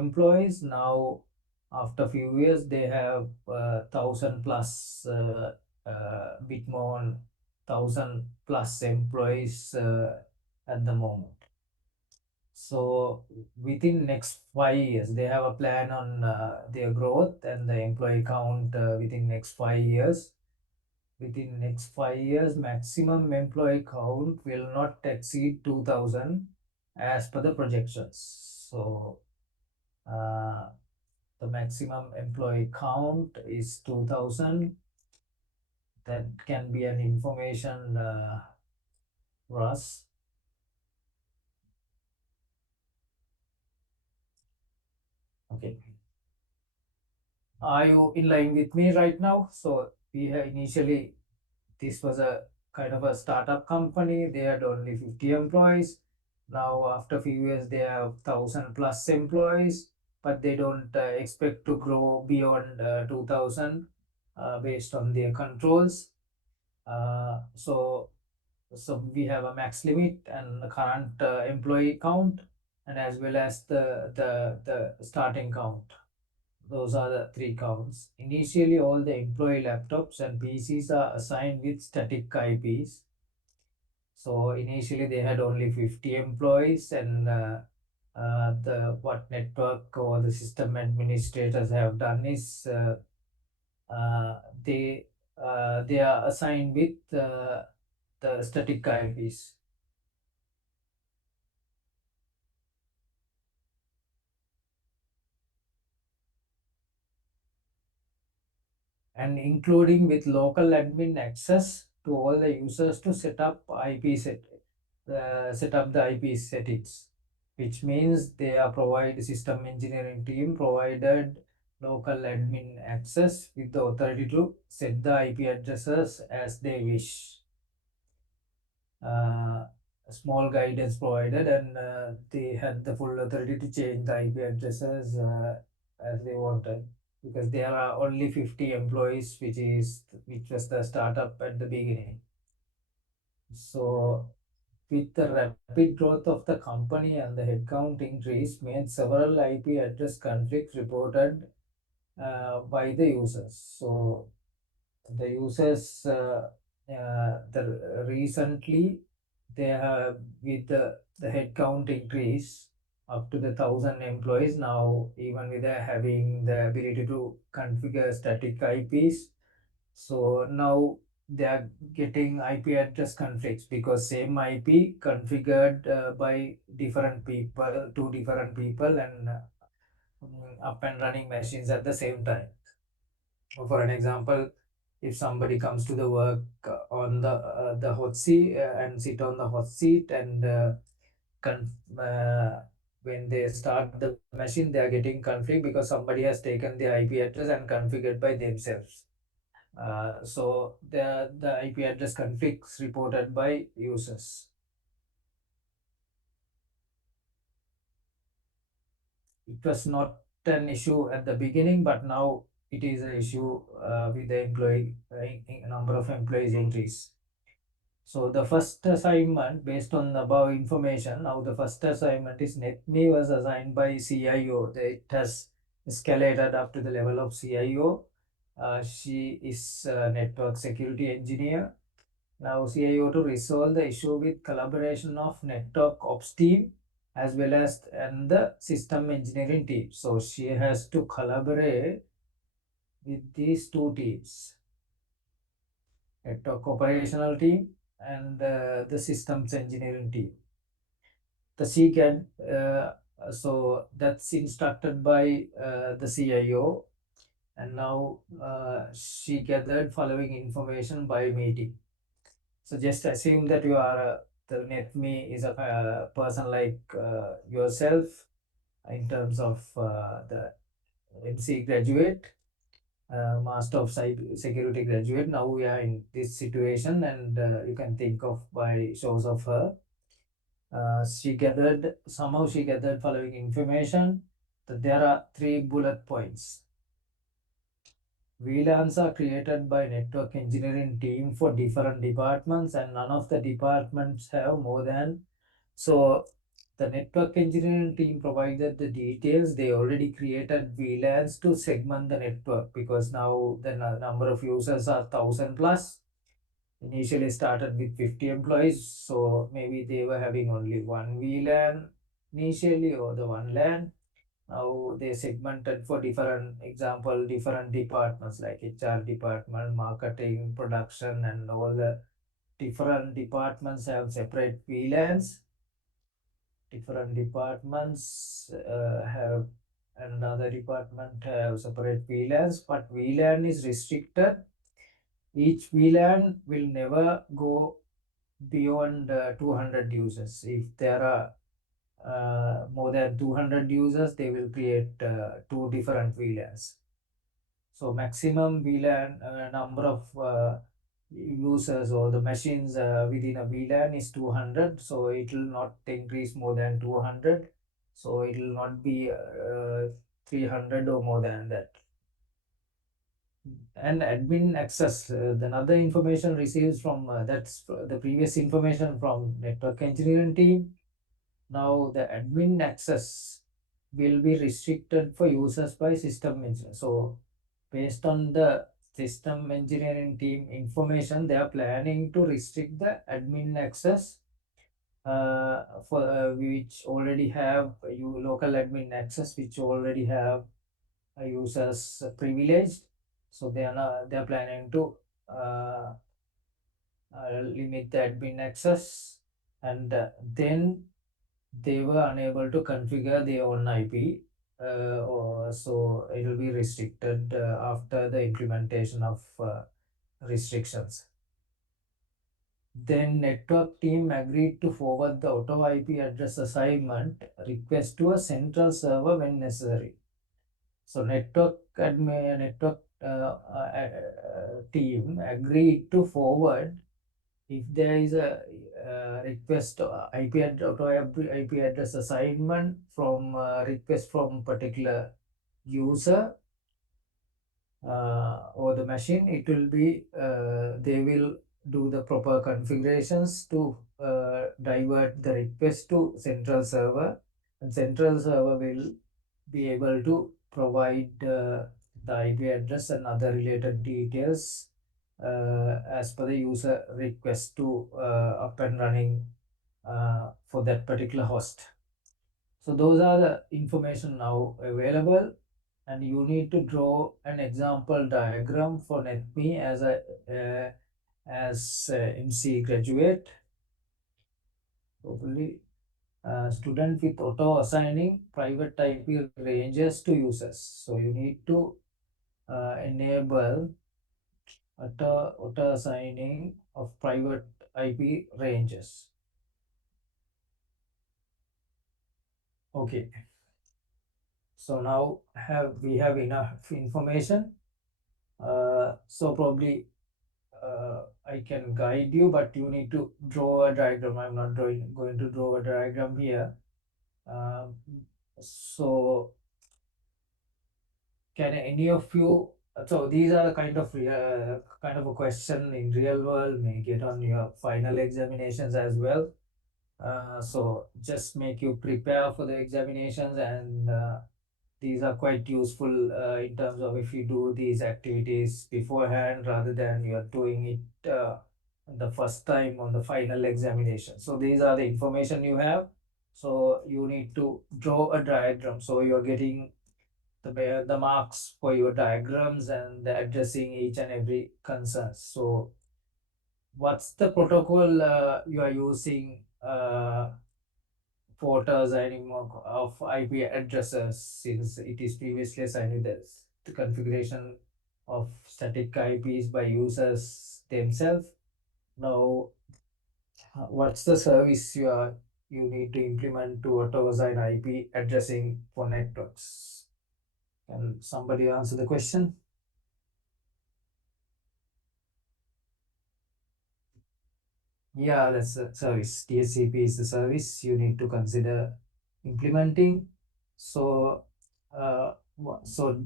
employees. Now, after few years, they have 1,000 plus, bit more, 1,000 plus employees at the moment. So within next 5 years, they have a plan on their growth and the employee count within next 5 years. Within next 5 years, maximum employee count will not exceed 2,000 as per the projections. So uh, the maximum employee count is 2,000. That can be an information for us. Okay. Are you in line with me right now? So we have initially, this was a kind of a startup company. They had only 50 employees. Now, after a few years, they have 1,000 plus employees, but they don't expect to grow beyond 2,000 based on their controls. So we have a max limit and the current employee count, and as well as the starting count. Those are the three counts. Initially, all the employee laptops and PCs are assigned with static IPs. So initially, they had only 50 employees, and the what network or the system administrators have done is uh, they they are assigned with the static IPs. And including with local admin access to all the users to set up set up the IP settings, which means they are provide system engineering team provided local admin access with the authority to set the IP addresses as they wish. Uh, Small guidance provided, and they had the full authority to change the IP addresses as they wanted, because there are only 50 employees, which was the startup at the beginning. So with the rapid growth of the company and the headcount increase made several IP address conflicts reported by the users. So the users the recently they have, with the headcount increase up to the 1,000 employees now, even with having the ability to configure static IPs. So now they are getting IP address conflicts because same IP configured by different people, two different people, and up and running machines at the same time. For an example, if somebody comes to the work on the hot seat and sit on the hot seat, and con- uh, when they start the machine, they are getting conflict because somebody has taken the IP address and configured by themselves. So the IP address conflicts reported by users. It was not an issue at the beginning, but now it is an issue with the employee number of employees increase. So the first assignment, based on the above information, now the first assignment is NetMe was assigned by CIO. It has escalated up to the level of CIO. She is a network security engineer. Now CIO to resolve the issue with collaboration of network ops team as well as and the system engineering team. So she has to collaborate with these two teams, network operational team and the systems engineering team. The CCAD, so that's instructed by the CIO, and now she gathered following information by meeting. So just assume that you are the NetMe is a person like yourself in terms of the MC graduate, Master of Security graduate. Now we are in this situation, and you can think of by shows of her. She gathered following information that there are three bullet points. VLANs are created by network engineering team for different departments, and none of the departments have more than, so the network engineering team provided the details. They already created VLANs to segment the network because now the number of users are 1,000 plus. Initially started with 50 employees, so maybe they were having only one VLAN initially or the one LAN. Now they segmented for different example, different departments like HR department, marketing, production, and all the different departments have separate VLANs. Different departments have another department have separate VLANs, but VLAN is restricted. Each VLAN will never go beyond 200 users. If there are more than 200 users, they will create two different VLANs. So maximum VLAN number of users or the machines within a VLAN is 200. So it will not increase more than 200. So it will not be 300 or more than that. And admin access, the other information receives from that's the previous information from network engineering team. Now the admin access will be restricted for users by system engineer. So based on the system engineering team information, they are planning to restrict the admin access for which already have you local admin access, which already have users privileged. So they are planning to uh, limit the admin access, and then they were unable to configure their own IP, so it will be restricted after the implementation of restrictions. Then network team agreed to forward the auto IP address assignment request to a central server when necessary. So network team agreed to forward if there is a request auto IP address assignment from request from particular user or the machine, it will be they will do the proper configurations to divert the request to central server, and central server will be able to provide the IP address and other related details as per the user request to up and running for that particular host. So those are the information now available, and you need to draw an example diagram for NetMe as a MC graduate, hopefully student with auto assigning private IP ranges to users. So you need to enable auto assigning of private IP ranges. Okay. So now we have enough information. So probably I can guide you, but you need to draw a diagram. I'm not going to draw a diagram here. Um, so can any of you? So these are kind of a question in real world may get on your final examinations as well. So just make you prepare for the examinations, and these are quite useful in terms of if you do these activities beforehand rather than you are doing it the first time on the final examination. So these are the information you have. So you need to draw a diagram. So you're getting the marks for your diagrams and addressing each and every concern. So what's the protocol you are using for assigning of IP addresses, since it is previously assigned with the configuration of static IPs by users themselves. Now, what's the service you need to implement to auto assign IP addressing for networks? Can somebody answer the question? Yeah, that's a service. DHCP is the service you need to consider implementing. So, so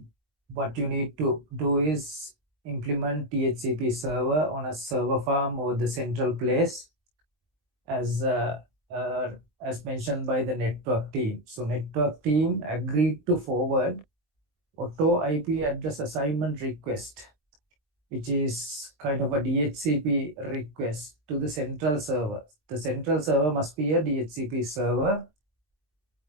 what you need to do is implement DHCP server on a server farm or the central place as uh, as mentioned by the network team. So network team agreed to forward auto IP address assignment request, which is kind of a DHCP request to the central server. The central server must be a DHCP server.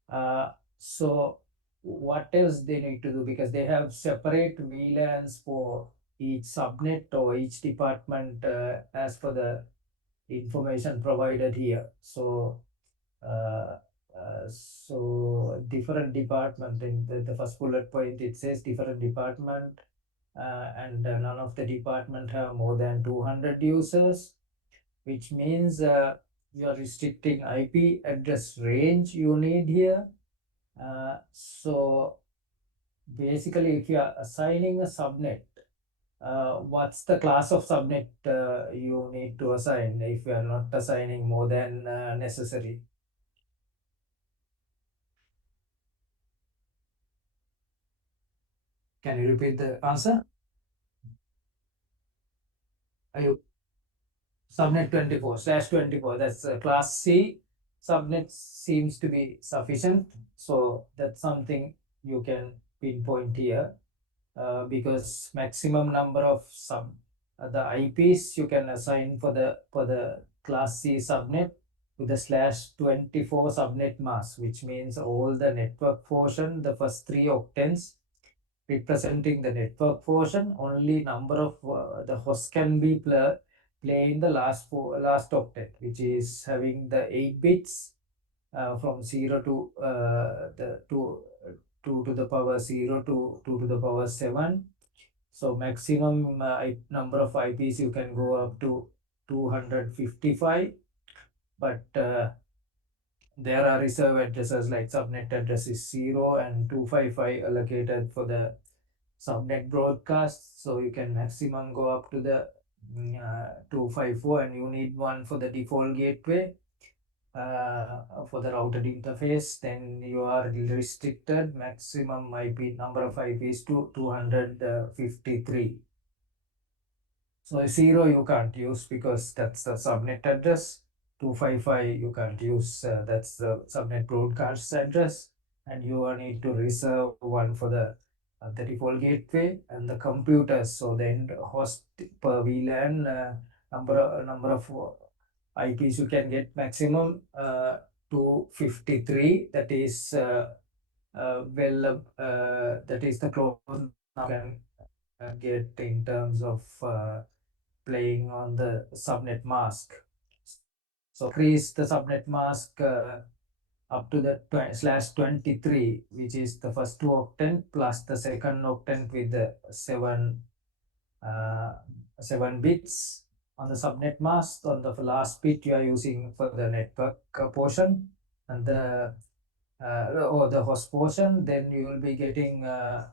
Uh, so what else they need to do, because they have separate VLANs for each subnet or each department as per the information provided here. Uh, so different department in the first bullet point, it says different department, and none of the department have more than 200 users, which means you are restricting IP address range you need here. So basically, if you are assigning a subnet, what's the class of subnet you need to assign if you are not assigning more than necessary? Can you repeat the answer? Are you subnet 24/24? That's class C. Subnet seems to be sufficient. So that's something you can pinpoint here, because maximum number of the IPs you can assign for the class C subnet with the /24 subnet mask, which means all the network portion, the first three octants representing the network portion, only number of the host can be play in the last octet, which is having the 8 bits from 0 to the 2 to the power 0 to 2 to the power 7. So maximum number of IPs you can go up to 255, but there are reserve addresses like subnet address is 0 and 255 allocated for the subnet broadcast. So you can maximum go up to the 254, and you need one for the default gateway for the routed interface. Then you are restricted maximum IP number of IPs to 253. So 0 you can't use because that's the subnet address. 255 you can't use, that's the subnet broadcast address. And you will need to reserve one for the default gateway and the computers. So then host per VLAN number of IPs you can get maximum 253. That is that is the close you can get in terms of playing on the subnet mask. So increase the subnet mask up to the /23, which is the first two octant plus the second octant with the uh, 7 bits on the subnet mask. On the last bit you are using for the network portion, and or the host portion, then you will be getting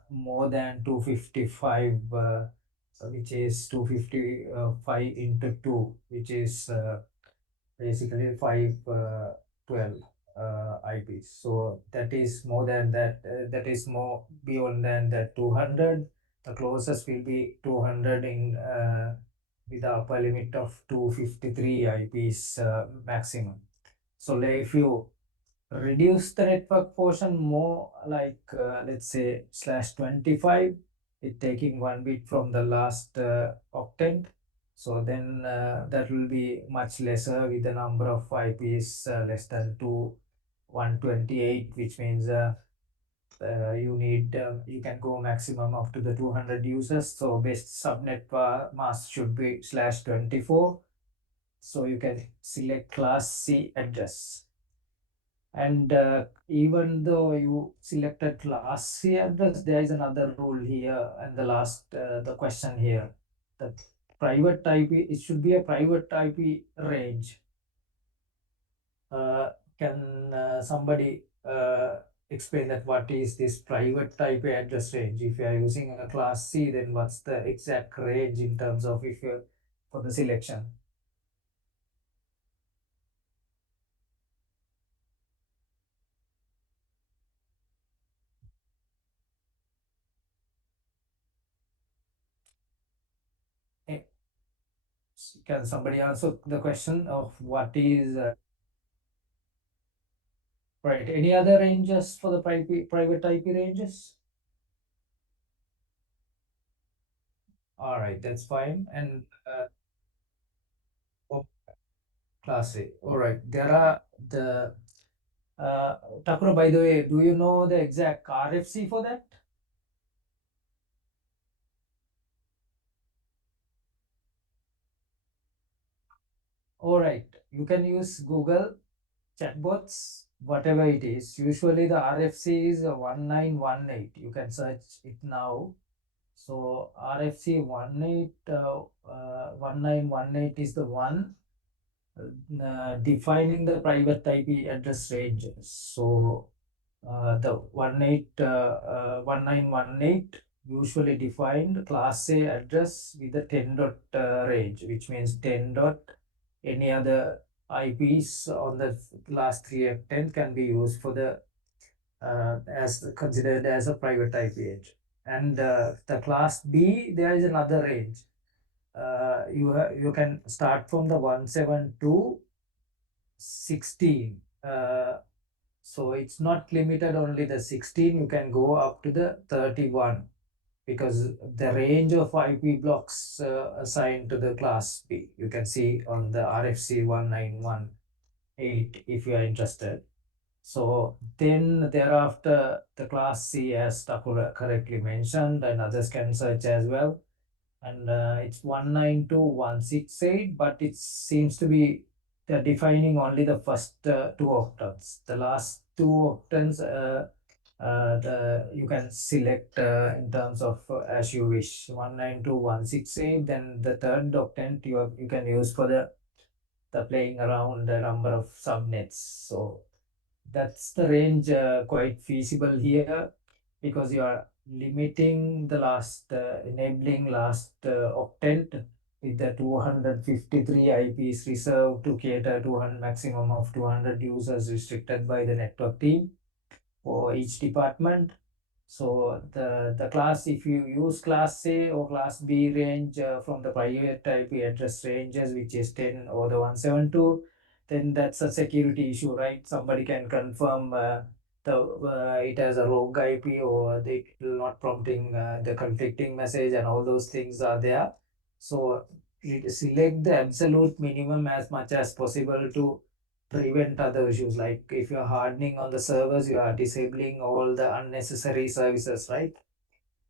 more than 255, which is 255 into 2, which is basically 512 IPs. So that is more than that. That is more beyond than that 200. The closest will be 200 in with the upper limit of 253 IPs maximum. So like, if you reduce the network portion more, like let's say /25, it taking one bit from the last octant. So then that will be much lesser with the number of IPs less than 128, which means you can go maximum up to the 200 users. So best subnet mask should be /24. So you can select class C address. And even though you selected class C address, there is another rule here, and the last the question here, the private IP, it should be a private IP range. Uh, can somebody explain that what is this private IP address range? If you are using a class C, then what's the exact range in terms of if you for the selection? Eh, Can somebody answer the question of what is Right. Any other ranges for the private IP ranges? All right, that's fine. And oh, class A. All right. There are the Takuro, by the way, do you know the exact RFC for that? All right. You can use Google chatbots, whatever it is. Usually the RFC is 1918. You can search it now. So RFC 1918 is the one defining the private IP address ranges. So the 1918 usually defined Class A address with a 10 dot range, which means 10 dot any other IPs on the last 3 of 10 can be used for the as considered as a private IP edge. And the Class B, there is another range. You can start from the 172 16. So it's not limited only the 16, you can go up to the 31 because the range of IP blocks assigned to the class B, you can see on the RFC 1918 if you are interested. So then thereafter the class C, as Takura correctly mentioned, and others can search as well, and it's 192168, but it seems to be they're defining only the first two octants. The last two octants you can select in terms of as you wish, 192168. Then the third octant you can use for the playing around the number of subnets. So that's the range quite feasible here because you are limiting the last enabling last octant with the 253 IPs reserved to cater to a maximum of 200 users restricted by the network team for each department. So the class, if you use class A or class B range from the private IP address ranges, which is 10 or the 172, then that's a security issue, right? Somebody can confirm it has a rogue IP or they will not prompting the conflicting message and all those things are there. So select the absolute minimum as much as possible to prevent other issues. Like if you're hardening on the servers, you are disabling all the unnecessary services, right?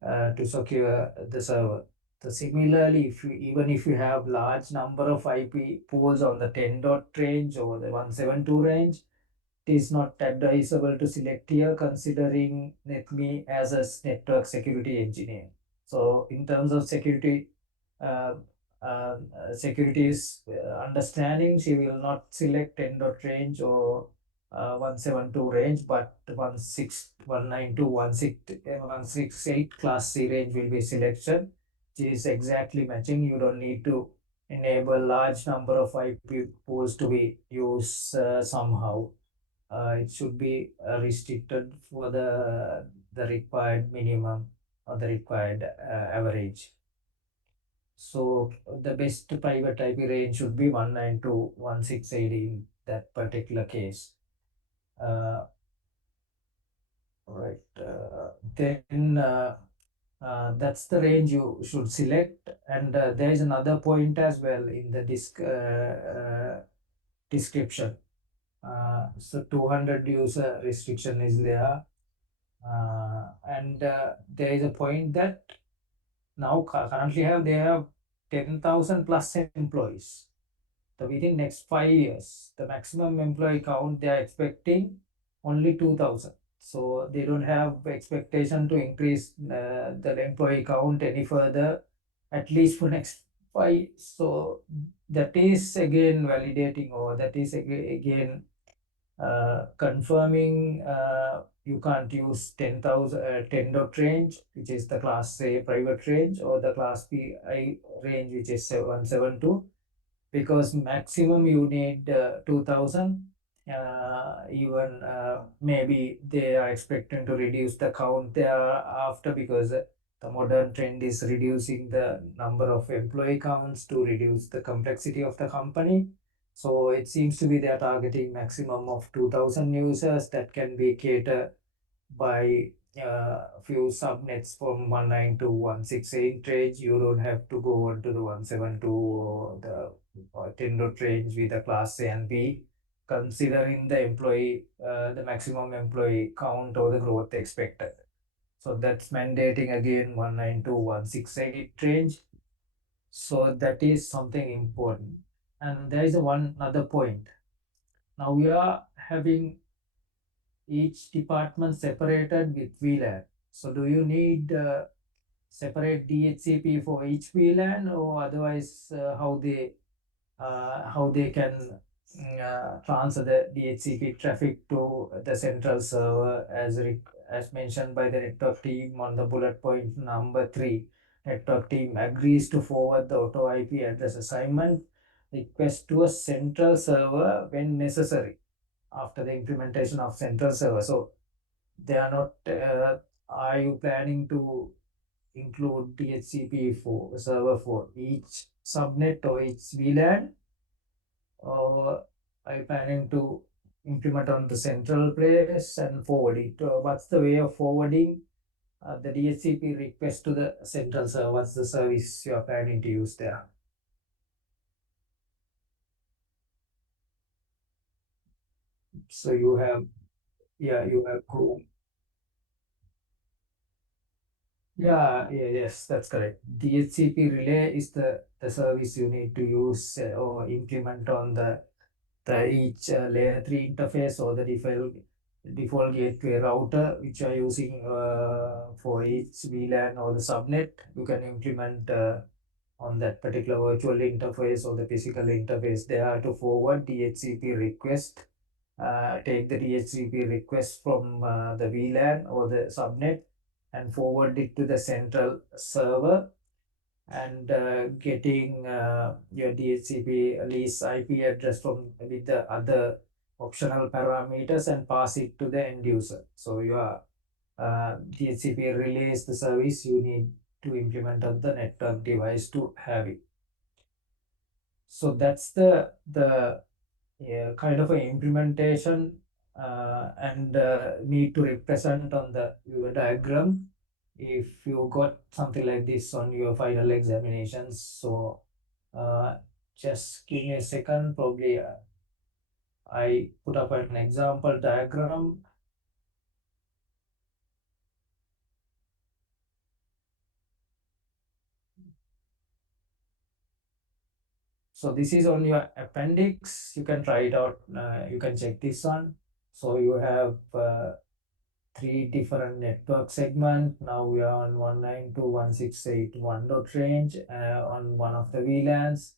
To secure the server. So similarly, if you even if you have large number of IP pools on the 10 dot range or the 172 range, it is not advisable to select here considering NetMe as a network security engineer. So in terms of security, uh, security's understanding, she will not select 10 dot range or 172 range, but 168 class C range will be selection, which is exactly matching. You don't need to enable large number of IP pools to be used somehow. It should be restricted for the required minimum or the required average. So the best private IP range should be 192.168 in that particular case. Right. Then that's the range you should select. And there is another point as well in the description. So 200 user restriction is there. And there is a point that now currently they have 10,000 plus employees. So within next 5 years, the maximum employee count they are expecting only 2,000. So they don't have expectation to increase the employee count any further, at least for next 5. So that is again validating, or that is again confirming you can't use 10,000 10 dot range, which is the class A private range, or the class B I range, which is 172, because maximum you need 2000. Even maybe they are expecting to reduce the count thereafter because the modern trend is reducing the number of employee counts to reduce the complexity of the company. So it seems to be they are targeting maximum of 2000 users that can be catered by few subnets from 192.168 range. You don't have to go on to the 172 or the 10 dot range with the class A and B, considering the employee, the maximum employee count or the growth expected. So that's mandating again 192.168 range. So that is something important. And there is a one other point. Now we are having each department separated with VLAN. So do you need separate DHCP for each VLAN, or otherwise how they can transfer the DHCP traffic to the central server as mentioned by the network team on the bullet point number 3. Network team agrees to forward the auto IP address assignment request to a central server when necessary after the implementation of central server. So they are not. Are you planning to include DHCP for server for each subnet or each VLAN, or are you planning to implement on the central place and forward it? What's the way of forwarding the DHCP request to the central server? What's the service you are planning to use there? So you have, yeah, you have Chrome. Yes, that's correct. DHCP relay is the service you need to use or implement on the each layer 3 interface or the default gateway router which are using for each VLAN or the subnet. You can implement on that particular virtual interface or the physical interface there to forward DHCP request. Take the DHCP request from the VLAN or the subnet and forward it to the central server, and getting your DHCP lease IP address from with the other optional parameters and pass it to the end user. So your DHCP relays the service you need to implement on the network device to have it. So that's the kind of an implementation and need to represent on the your diagram if you got something like this on your final examinations. So uh, just give me a second. Probably I put up an example diagram. So this is on your appendix. You can try it out. You can check this one. So you have three different network segment. Now we are on 192.168.1 dot range on one of the VLANs.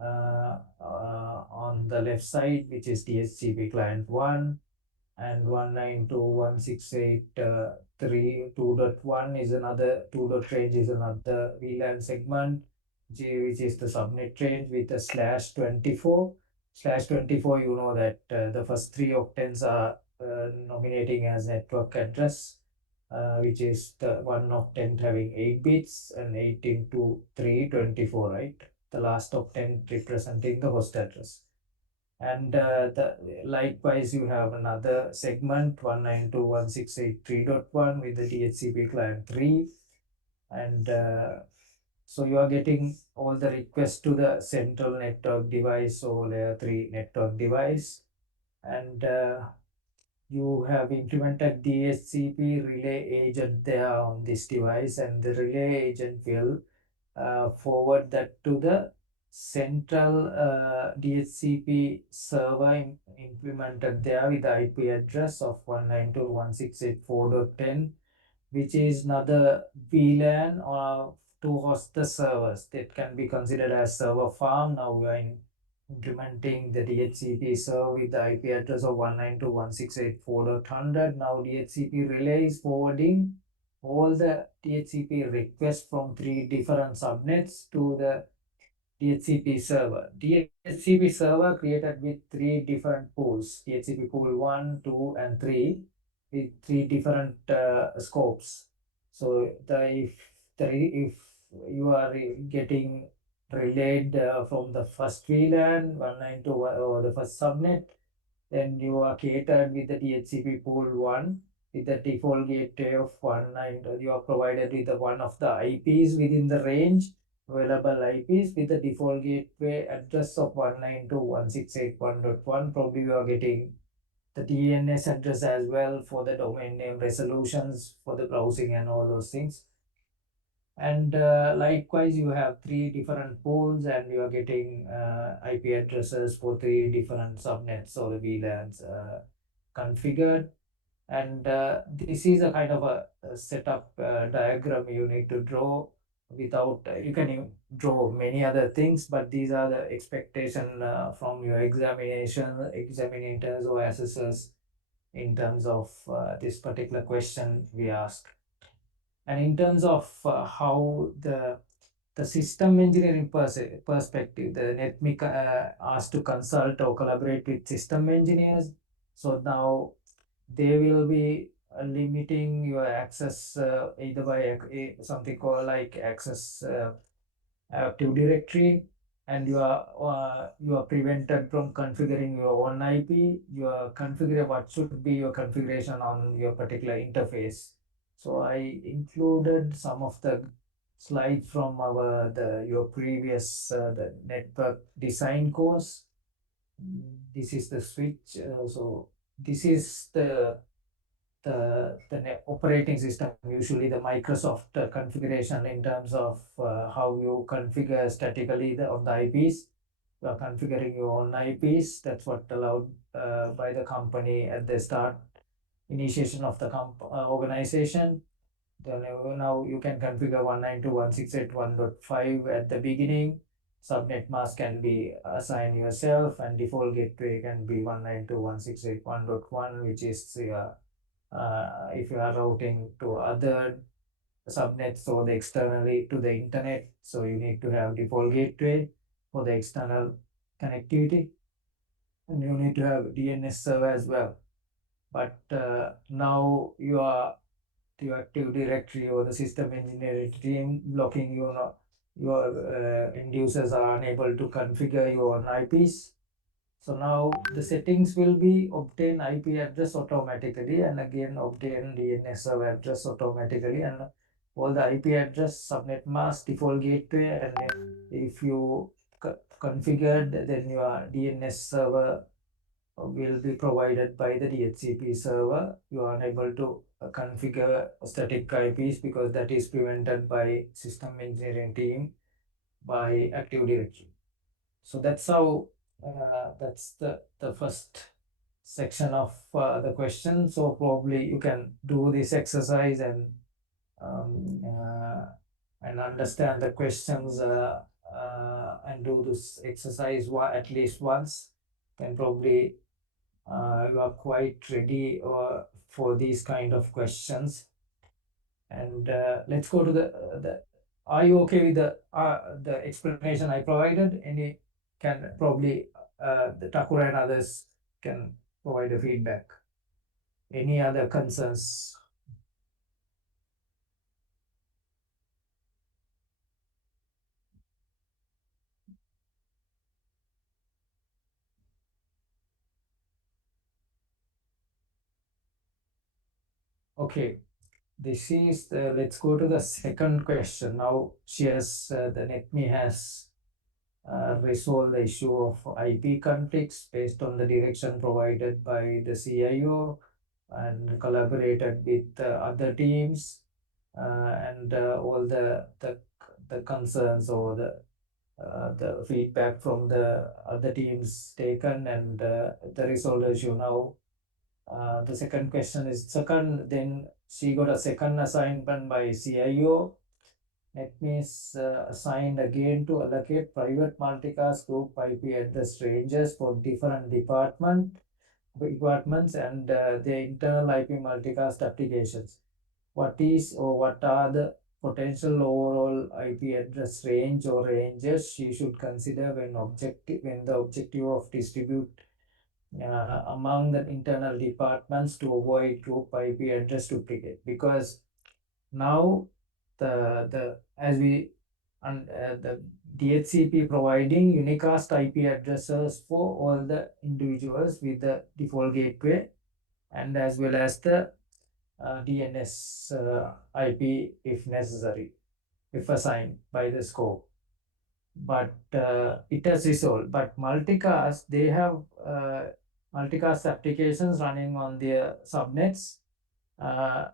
On the left side, which is DHCP client 1, and 192.168.3.2.1 is another 2 dot range is another VLAN segment, which is the subnet range with the slash 24. Slash 24, you know that the first three octets are nominating as network address, which is the one octet having 8 bits and 8 into 3, 24, right? The last octet representing the host address. And likewise, you have another segment 192.168.3.1 with the DHCP client 3. And so you are getting all the requests to the central network device or layer 3 network device. And you have implemented DHCP relay agent there on this device, and the relay agent will forward that to the central DHCP server implemented there with the IP address of 192.168.4.10, which is another VLAN to host the servers that can be considered as server farm. Now we are implementing the DHCP server with the IP address of 192.168.4.100. Now DHCP relay is forwarding all the DHCP requests from three different subnets to the DHCP server. DHCP server created with three different pools, DHCP pool 1, 2, and 3, with three different scopes. So if you are getting relayed from the first VLAN 192 or the first subnet. Then you are catered with the DHCP pool 1 with the default gateway of 19. You are provided with the one of the IPs within the range, available IPs with the default gateway address of 192.168.1.1. Probably you are getting the DNS address as well for the domain name resolutions for the browsing and all those things. And likewise, you have three different pools, and you are getting IP addresses for three different subnets or the VLANs configured. And this is a kind of a setup diagram you need to draw without, you can even draw many other things, but these are the expectation from your examinators or assessors in terms of this particular question we ask. And in terms of how the system engineering perspective, the NetMe asked to consult or collaborate with system engineers. So now they will be limiting your access either by something called like access Active Directory, and you are prevented from configuring your own IP. You are configure what should be your configuration on your particular interface. So I included some of the slides from our the your previous the network design course. This is the switch. So this is the operating system, usually the Microsoft configuration in terms of how you configure statically on the IPs. You are configuring your own IPs. That's what allowed by the company at the start, initiation of the organization. Then now you can configure 192.168.1.5 at the beginning. Subnet mask can be assigned yourself, and default gateway can be 192.168.1.1, which is if you are routing to other subnets or the externally to the internet, so you need to have default gateway for the external connectivity, and you need to have DNS server as well. But now your Active Directory or the system engineering team blocking your end users are unable to configure your own IPs. So now the settings will be obtain IP address automatically, and again obtain DNS server address automatically, and all the IP address, subnet mask, default gateway, and if you configured, then your DNS server will be provided by the DHCP server. You are unable to configure static IPs because that is prevented by system engineering team by Active Directory. So that's how that's the first section of the question. So probably you can do this exercise um, uh, and understand the questions and do this exercise at least once. Then probably you are quite ready for these kind of questions. And let's go to the. Are you okay with the explanation I provided? Any can probably the Takura and others can provide a feedback. Any other concerns? Okay, this is the. Let's go to the second question. Now she has the NetMe has resolve the issue of IP conflicts based on the direction provided by the CIO and collaborated with other teams and all the concerns or the feedback from the other teams taken and the resolved issue. Now the second question is second, then she got a second assignment by CIO. That means assigned again to allocate private multicast group IP address ranges for different departments and their internal IP multicast applications. What is or what are the potential overall IP address range or ranges you should consider when the objective of distribute among the internal departments to avoid group IP address duplicate? Because now the as we and the DHCP providing unicast IP addresses for all the individuals with the default gateway, and as well as the DNS IP if necessary, if assigned by the scope. But it has resolved. But multicast, they have multicast applications running on their subnets. Uh,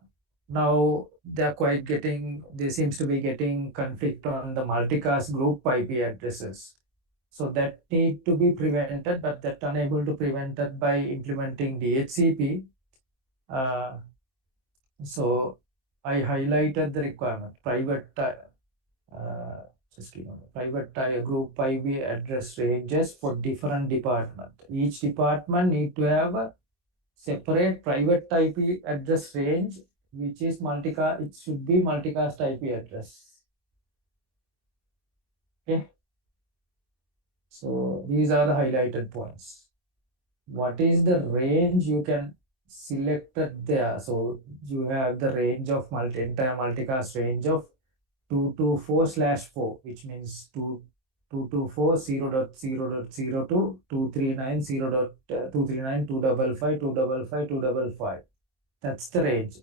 Now they seems to be getting conflict on the multicast group IP addresses. So that need to be prevented, but that unable to prevent it by implementing DHCP. Uh, so I highlighted the requirement, uh, just give me a private group IP address ranges for different department. Each department need to have a separate private IP address range, which is multicast. It should be multicast IP address. Okay. So these are the highlighted points. What is the range you can select it there? So you have the range of entire multicast range of 224/4, which means 224 0.0.02 239 0.239 255 255 255. That's the range.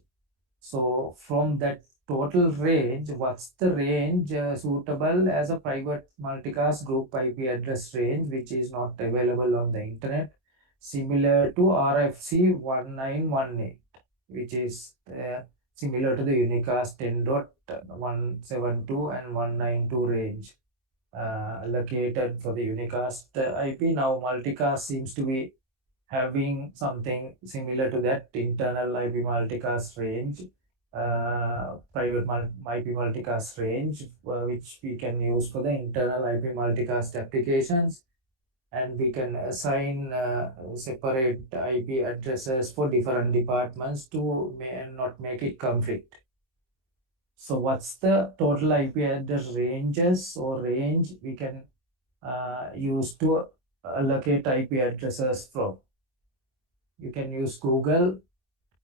So from that total range, what's the range suitable as a private multicast group IP address range, which is not available on the internet, similar to RFC 1918, which is similar to the unicast 10.172 and 192 range allocated for the unicast IP. Now multicast seems to be having something similar to that internal IP multicast range, private IP multicast range, which we can use for the internal IP multicast applications, and we can assign separate IP addresses for different departments to not make it conflict. So what's the total IP address ranges or range we can use to allocate IP addresses from? You can use Google,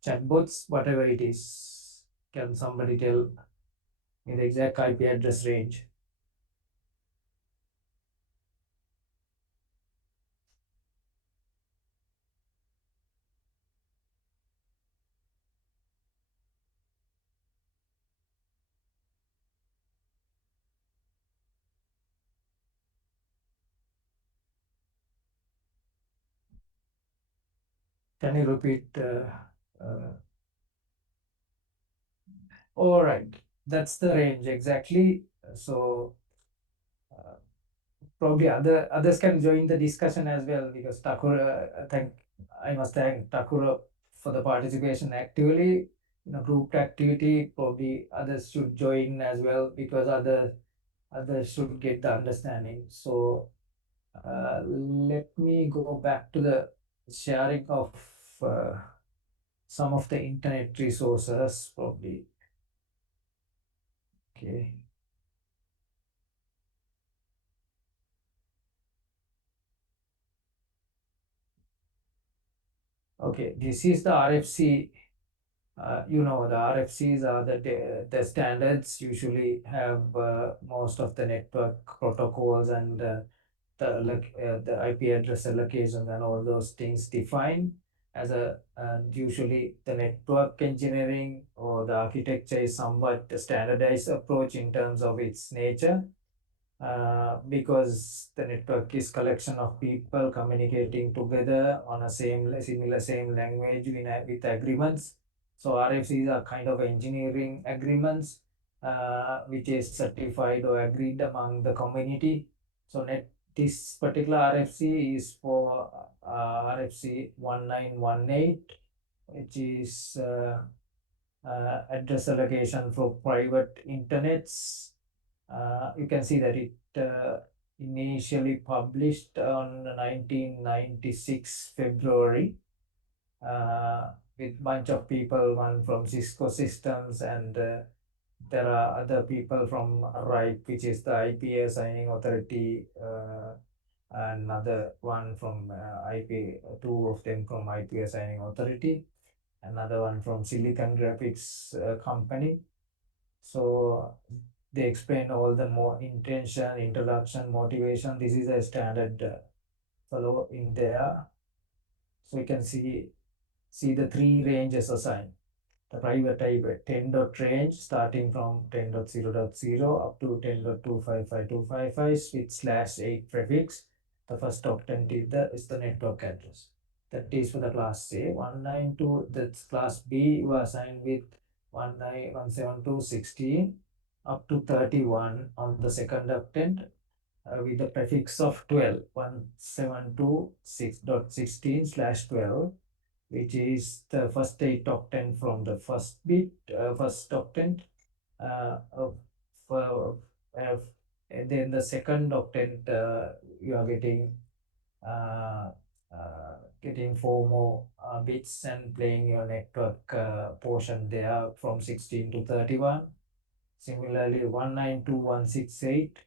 chatbots, whatever it is. Can somebody tell me the exact IP address range? Can you repeat? All right, that's the range exactly. So uh, probably others can join the discussion as well, because Takura, I must thank Takura for the participation actively in a group activity. Probably others should join as well, because others should get the understanding. So let me go back to the sharing of uh, some of the internet resources, probably. Okay. Okay, this is the RFC. The RFCs are the standards usually have most of the network protocols and the IP address allocation and all those things defined as a, and usually the network engineering or the architecture is somewhat a standardized approach in terms of its nature, because the network is collection of people communicating together on a same language with agreements. So RFCs are kind of engineering agreements, which is certified or agreed among the community. So this particular RFC is for RFC 1918, which is address allocation for private internets. You can see that it initially published on 1996 February, with bunch of people, one from Cisco Systems, and there are other people from RIPE, which is the IPA Signing Authority, another one from two of them from IPA Signing Authority, another one from Silicon Graphics company. So they explain all the more intention, introduction, motivation. This is a standard follow in there. So you can see the three ranges assigned. The private type 10 dot range starting from 10.0.0 up to 10.255.255 with /8 prefix. The first octet is the network address. That is for the class A. 192, that's class B, you are assigned with 192.172.16 up to 31 on the second octet with the prefix of 12, 172.6.16/12, which is the first 8 octet from the first bit, first octet of, and then the second octet you are uh, getting four more bits and playing your network portion there from 16 to 31. Similarly, 192.168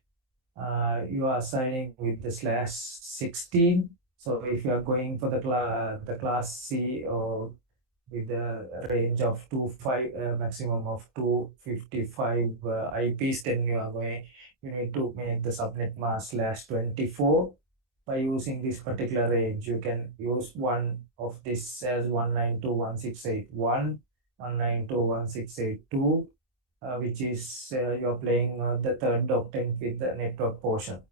you are assigning with the /16. So if you are going for the class C or with the range of 25 maximum of 255 IPs, then you need to make the subnet mask /24. By using this particular range, you can use one of this as 192.168.1, 192.168.2, which is you're playing the third octet with the network portion.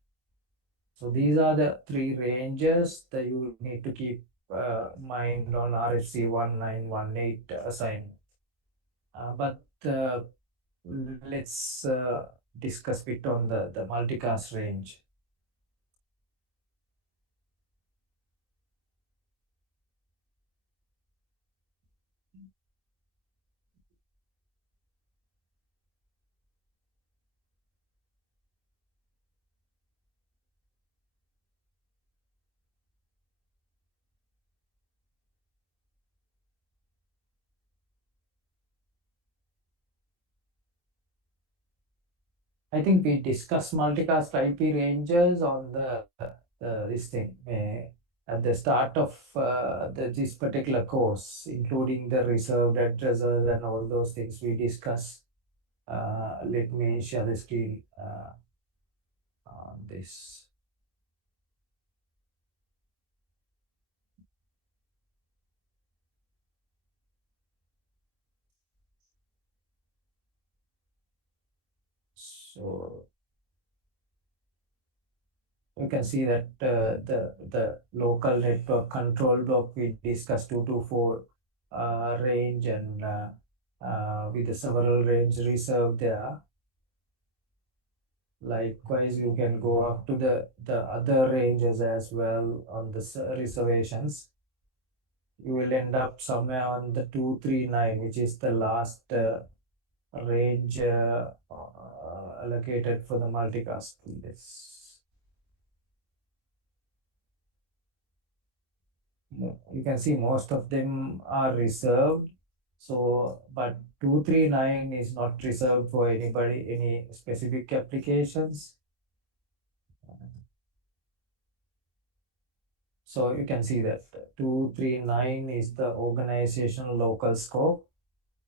So these are the three ranges that you need to keep mind on RFC 1918 assignment. But let's discuss bit on the multicast range. I think we discussed multicast IP ranges on this thing at the start of this particular course, including the reserved addresses and all those things we discussed. Let me share the screen on this. So you can see that the local network control block we discussed 224 range and with the several range reserved there. Likewise, you can go up to the other ranges as well on the reservations. You will end up somewhere on the 239, which is the last range allocated for the multicast. This you can see most of them are reserved. So, but 239 is not reserved for anybody, any specific applications. So you can see that 239 is the organizational local scope.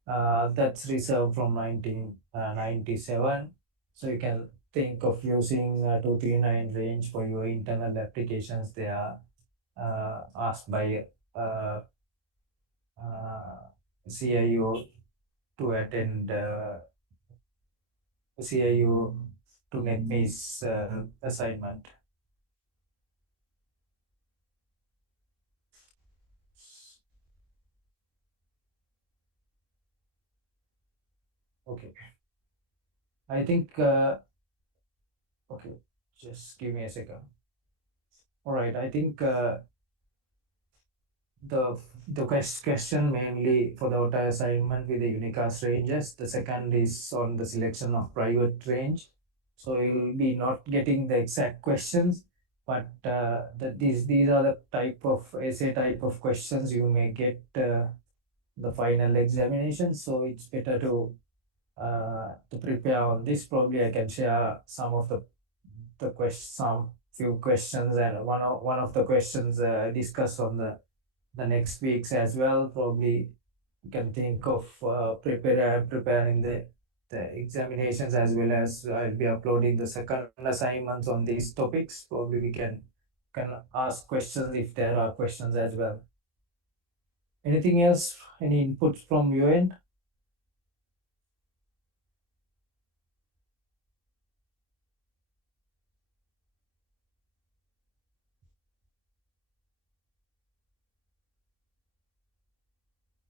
That's reserved from 1997. So you can think of using 239 range for your internal applications. They are asked by CIO to attend CIO to NetMe's assignment. Okay. I think, okay, just give me a second. All right, I think the question mainly for the auto assignment with the unicast ranges. The second is on the selection of private range. So you'll be not getting the exact questions, but these are the type of essay type of questions you may get the final examination. So it's better to prepare on this. Probably I can share some of some few questions, and one of the questions discussed on the next weeks as well. Probably you can think of preparing the the examinations, as well as I'll be uploading the second assignments on these topics. Probably we can ask questions if there are questions as well. Anything else? Any inputs from your end?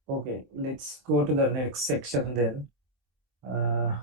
Okay, let's go to the next section then. Uh,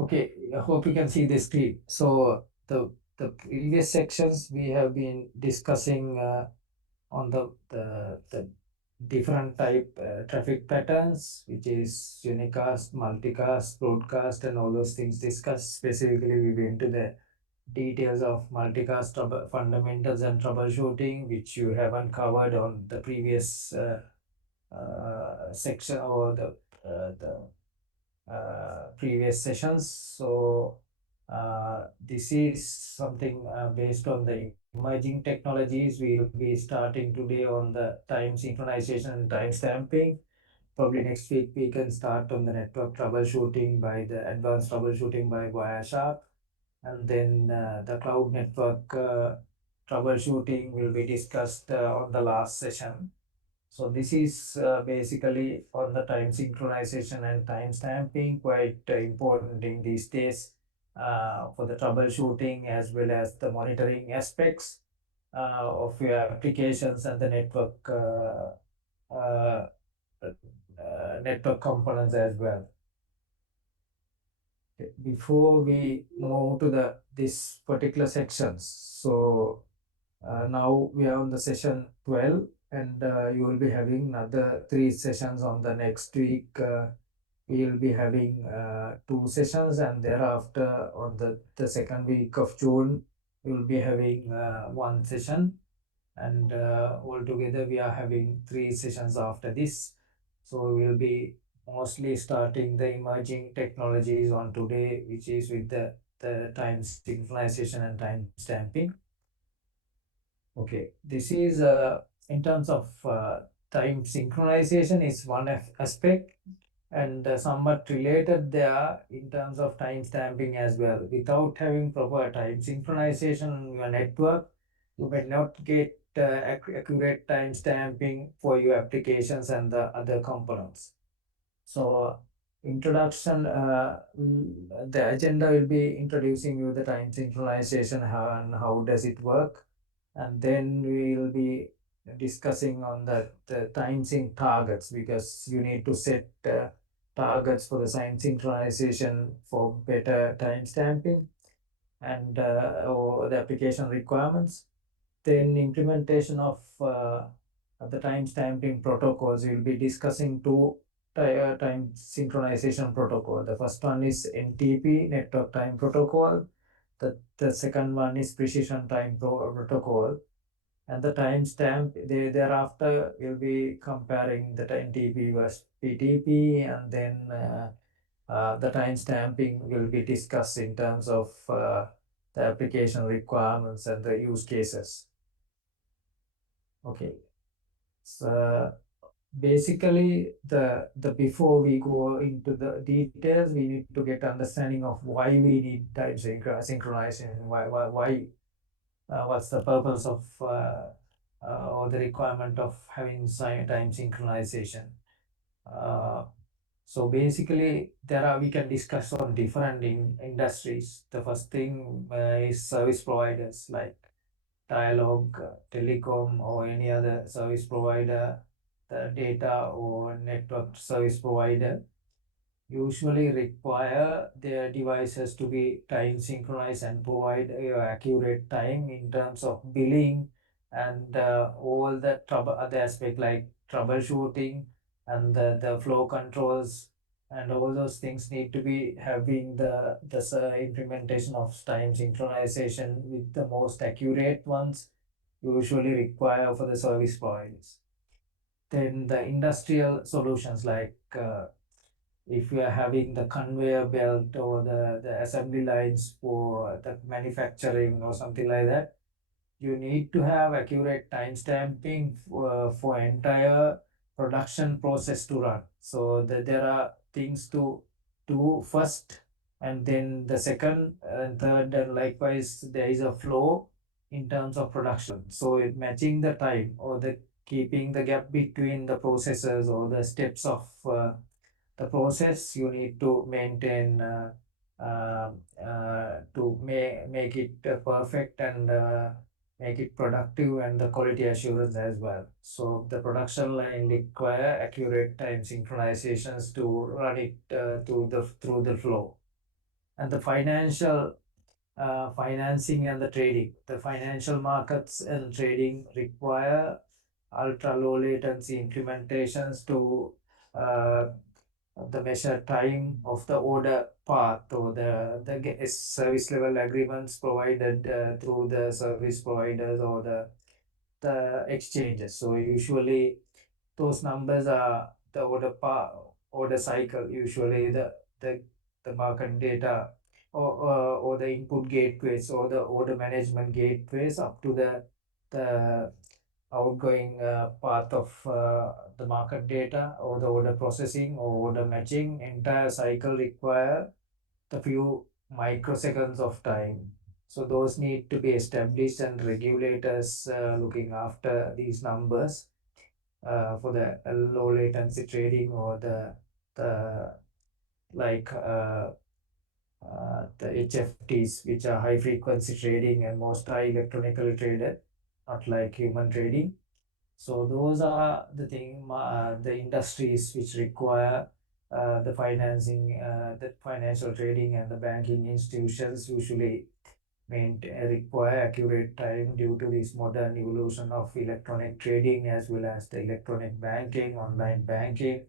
Okay, I hope you can see the screen. So the previous sections we have been discussing on the different type traffic patterns, which is unicast, multicast, broadcast, and all those things discussed. Specifically, we went to the details of multicast fundamentals and troubleshooting, which you haven't covered on the previous section or the previous sessions. So this is something based on the emerging technologies. We'll be starting today on the time synchronization and time stamping. Probably next week we can start on the network troubleshooting by the advanced troubleshooting by Wireshark, and then the cloud network troubleshooting will be discussed on the last session. So this is basically on the time synchronization and time stamping, quite important in these days for the troubleshooting as well as the monitoring aspects of your applications and the network components as well. Okay, before we move to the this particular sections, so now we are on the session 12, and you will be having another three sessions on the next week. We will be having two sessions, and thereafter on the second week of June, we will be having one session, and altogether we are having three sessions after this. So we'll be mostly starting the emerging technologies on today, which is with the time synchronization and time stamping. Okay, this is in terms of time synchronization is one aspect, and somewhat related there in terms of time stamping as well. Without having proper time synchronization on your network, you may not get accurate time stamping for your applications and the other components. So introduction, the agenda will be introducing you the time synchronization, and how does it work, and then we will be discussing on the time sync targets, because you need to set targets for the time synchronization for better time stamping, and or the application requirements. Then implementation of the time stamping protocols. We'll be discussing two time synchronization protocol. The first one is NTP, Network Time Protocol. The second one is Precision Time Protocol. And the timestamp, thereafter we'll be comparing the NTP versus PTP, and then the time stamping will be discussed in terms of the application requirements and the use cases. Okay, so basically the before we go into the details, we need to get understanding of why we need time synchronization, why what's the purpose of or the requirement of having time synchronization. Uh, So basically, we can discuss on different industries. The first thing is service providers like Dialog, Telecom, or any other service provider, the data or network service provider usually require their devices to be time synchronized and provide accurate time in terms of billing and all the other aspect like troubleshooting and the flow controls and all those things need to be having the implementation of time synchronization with the most accurate ones usually require for the service providers. Then the industrial solutions like if you are having the conveyor belt or the assembly lines for the manufacturing or something like that, you need to have accurate time stamping for entire production process to run. So there are things to do first, and then the second and third, and likewise there is a flow in terms of production. So it matching the time or the keeping the gap between the processes or the steps of the process you need to maintain uh, to make it perfect and make it productive and the quality assurance as well. So the production line require accurate time synchronizations to run it through the flow. And the financing and the trading. The financial markets and trading require ultra low latency implementations to uh, the measure time of the order path or the service level agreements provided through the service providers or the exchanges. So usually those numbers are the order cycle, usually the the market data or the input gateways or the order management gateways up to the outgoing path of the market data or the order processing or order matching entire cycle require the few microseconds of time. So those need to be established and regulators looking after these numbers for the low latency trading or the like the HFTs, which are high frequency trading and most high electronically traded, not like human trading. So those are the industries which require the financing, the financial trading and the banking institutions usually require accurate time due to this modern evolution of electronic trading as well as the electronic banking, online banking.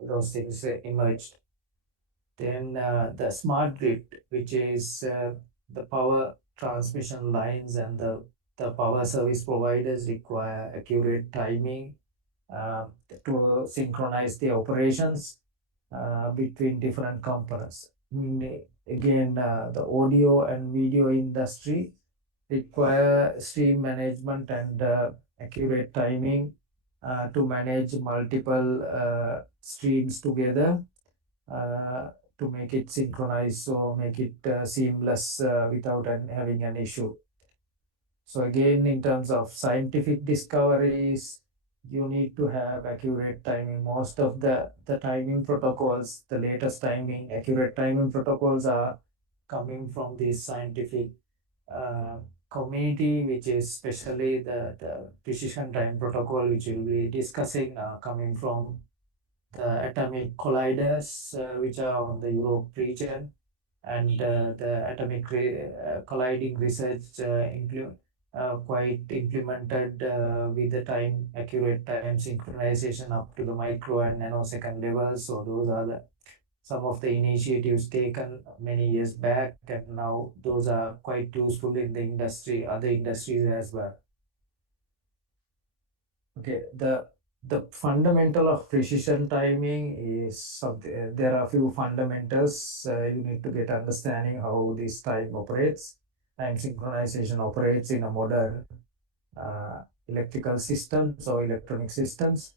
Those things emerged. Then the smart grid, which is the power transmission lines and the power service providers require accurate timing uh, to synchronize the operations between different components. Again, the audio and video industry require stream management and accurate timing to manage multiple streams together uh, to make it synchronized, so make it seamless without having an issue. So again, in terms of scientific discoveries, you need to have accurate timing. Most of the timing protocols, the latest timing, accurate timing protocols are coming from this scientific uh, community, which is especially the precision time protocol, which we'll be discussing, coming from the atomic colliders, which are on the Europe region, and the colliding research quite implemented with the accurate time synchronization up to the micro and nanosecond levels. So those are some of the initiatives taken many years back, and now those are quite useful in the industry, other industries as well. Okay, the fundamental of precision timing is something. There are a few fundamentals you need to get understanding how this time operates. Time synchronization operates in a modern electrical systems or electronic systems.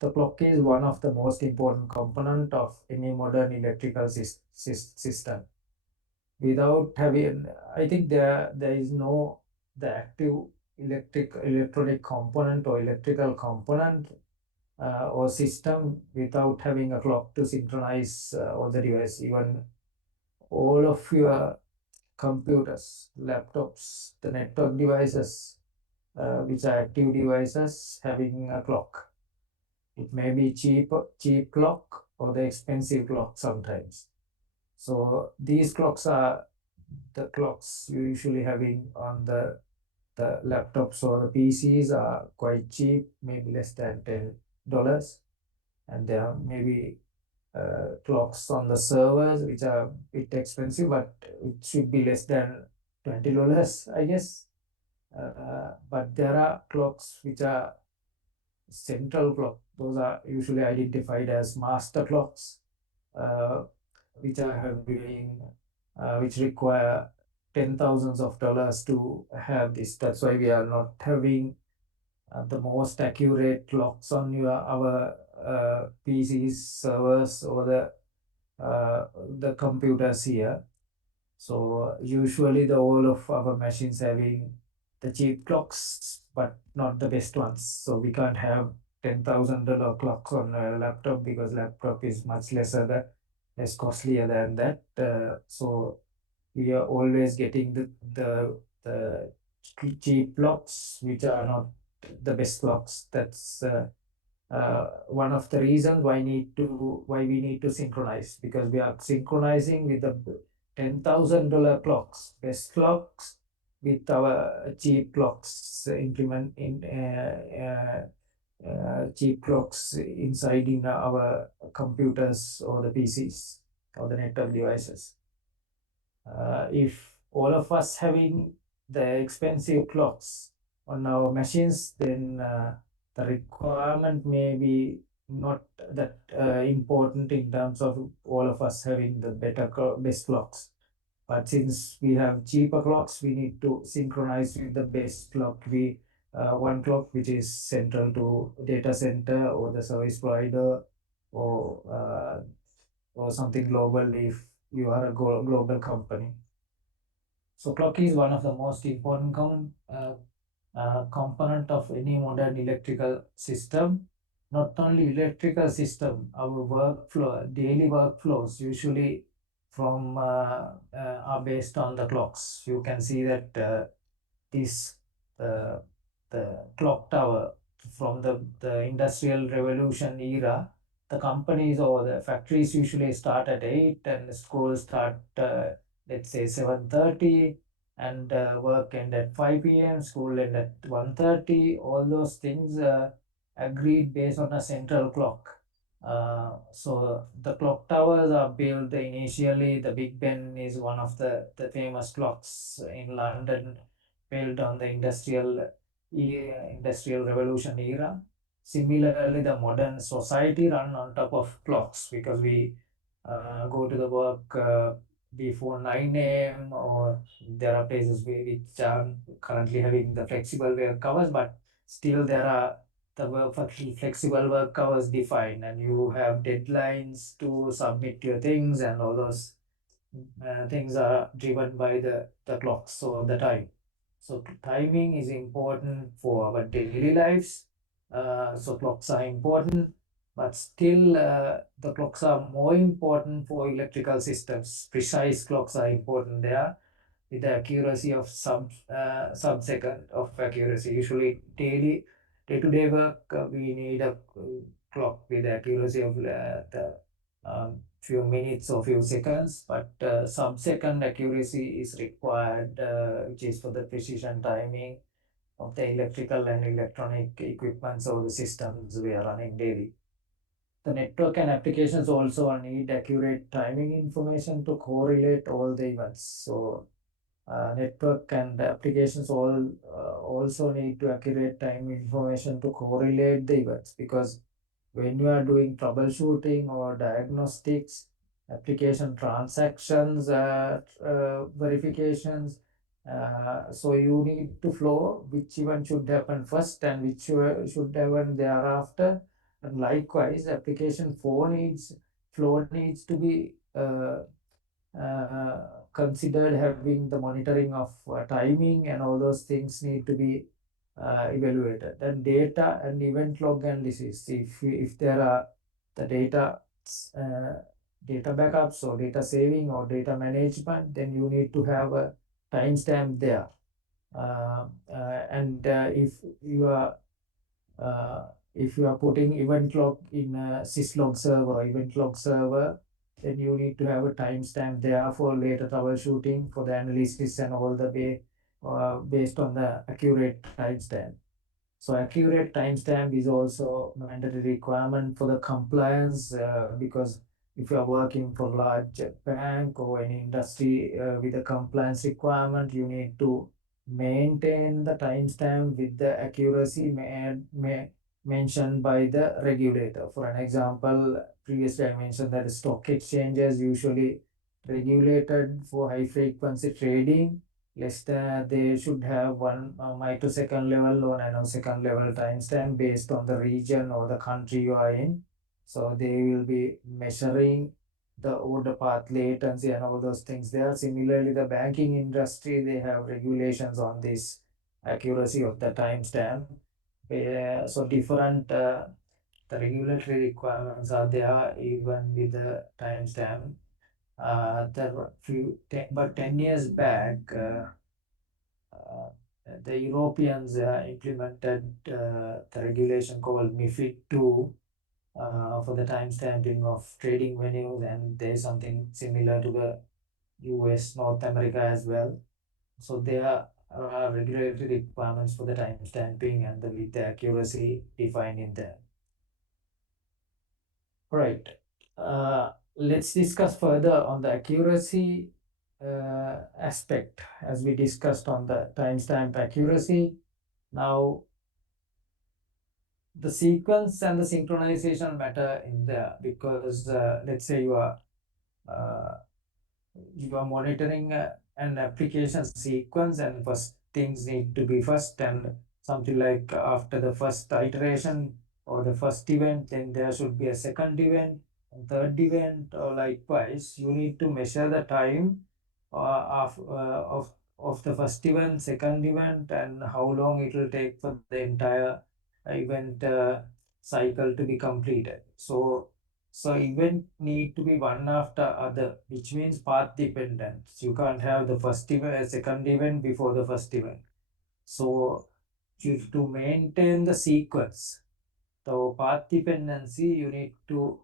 The clock is one of the most important component of any modern electrical system. Without having, I think there is no the active electronic component or electrical component or system without having a clock to synchronize all the devices. Even all of your computers, laptops, the network devices, which are active devices having a clock. It may be cheap clock or the expensive clock sometimes. So these clocks are the clocks you usually having on the laptops or the PCs are quite cheap, maybe less than $10, and there are maybe clocks on the servers which are a bit expensive, but it should be less than $20, I guess. But there are clocks which are central clock. Those are usually identified as master clocks, uh, which are having, which require $10,000s to have this. That's why we are not having the most accurate clocks on our PCs, servers, or the computers here. So usually the all of our machines having the cheap clocks, but not the best ones. So we can't have $10,000 clocks on a laptop because laptop is much less costlier than that. So we are always getting the cheap clocks, which are not the best clocks. That's one of the reasons why we need to synchronize, because we are synchronizing with the $10,000 clocks, best clocks, with our cheap clocks implement in cheap clocks inside in our computers or the PCs or the network devices. If all of us having the expensive clocks on our machines, then the requirement may be not that important in terms of all of us having the best clocks. But since we have cheaper clocks, we need to synchronize with the best clock. One clock which is central to data center or the service provider, or something global if you are a global company. So clock is one of the most important component of any modern electrical system. Not only electrical system, our workflow, daily workflows usually are based on the clocks. You can see that this uh, the clock tower from the industrial revolution era, the companies or the factories usually start at 8 and the schools start let's say 7:30, and work end at 5 p.m, school end at 1:30. All those things agreed based on a central clock. So the clock towers are built initially. The Big Ben is one of the famous clocks in London, built on the industrial revolution era. Similarly, the modern society run on top of clocks, because we go to the work before 9 a.m., or there are places which are currently having the flexible work hours, but still there are flexible work hours defined, and you have deadlines to submit your things, and all those things are driven by the clocks, so the time. So timing is important for our daily lives. So clocks are important, but still the clocks are more important for electrical systems. Precise clocks are important there, with the accuracy of sub-second of accuracy. Usually day-to-day work, we need a clock with the accuracy of the few minutes or few seconds, but sub-second accuracy is required, which is for the precision timing of the electrical and electronic equipments or the systems we are running daily. The network and applications also need accurate timing information to correlate all the events. So network and applications also need to accurate time information to correlate the events, because when you are doing troubleshooting or diagnostics, application transactions, verifications, so you need to flow which event should happen first and which should happen thereafter. And likewise, application flow needs to be considered, having the monitoring of timing, and all those things need to be evaluated. Then data and event log analysis. If there are the uh, data backups or data saving or data management, then you need to have a timestamp there. And uh, if you are putting event log in a syslog server or event log server, then you need to have a timestamp there for later troubleshooting for the analysis and all the way based on the accurate timestamp. So accurate timestamp is also mandatory requirement for the compliance because if you are working for large bank or any industry with a compliance requirement, you need to maintain the timestamp with the accuracy mentioned by the regulator. For an example, previously I mentioned that stock exchanges usually regulated for high frequency trading. Less than they should have one microsecond level or nanosecond level timestamp based on the region or the country you are in. So they will be measuring the order path latency and all those things there. Similarly, the banking industry, they have regulations on this accuracy of the timestamp. So different the regulatory requirements are there even with the timestamp. There were but 10 years back, uh, the Europeans implemented the regulation called MiFID II for the timestamping of trading venues, and there's something similar to the US, North America as well. So there are regulatory requirements for the timestamping and with the accuracy defined in there. Right. Let's discuss further on the accuracy aspect as we discussed on the timestamp accuracy. Now, the sequence and the synchronization matter in there because let's say uh, you are monitoring an application sequence and first things need to be first and something like after the first iteration or the first event, then there should be a second event and third event, or likewise you need to measure the time of the first event, second event, and how long it will take for the entire event cycle to be completed. So event need to be one after other, which means path dependence. You can't have the first event, second event before the first event. So to maintain the sequence, the path dependency, you need to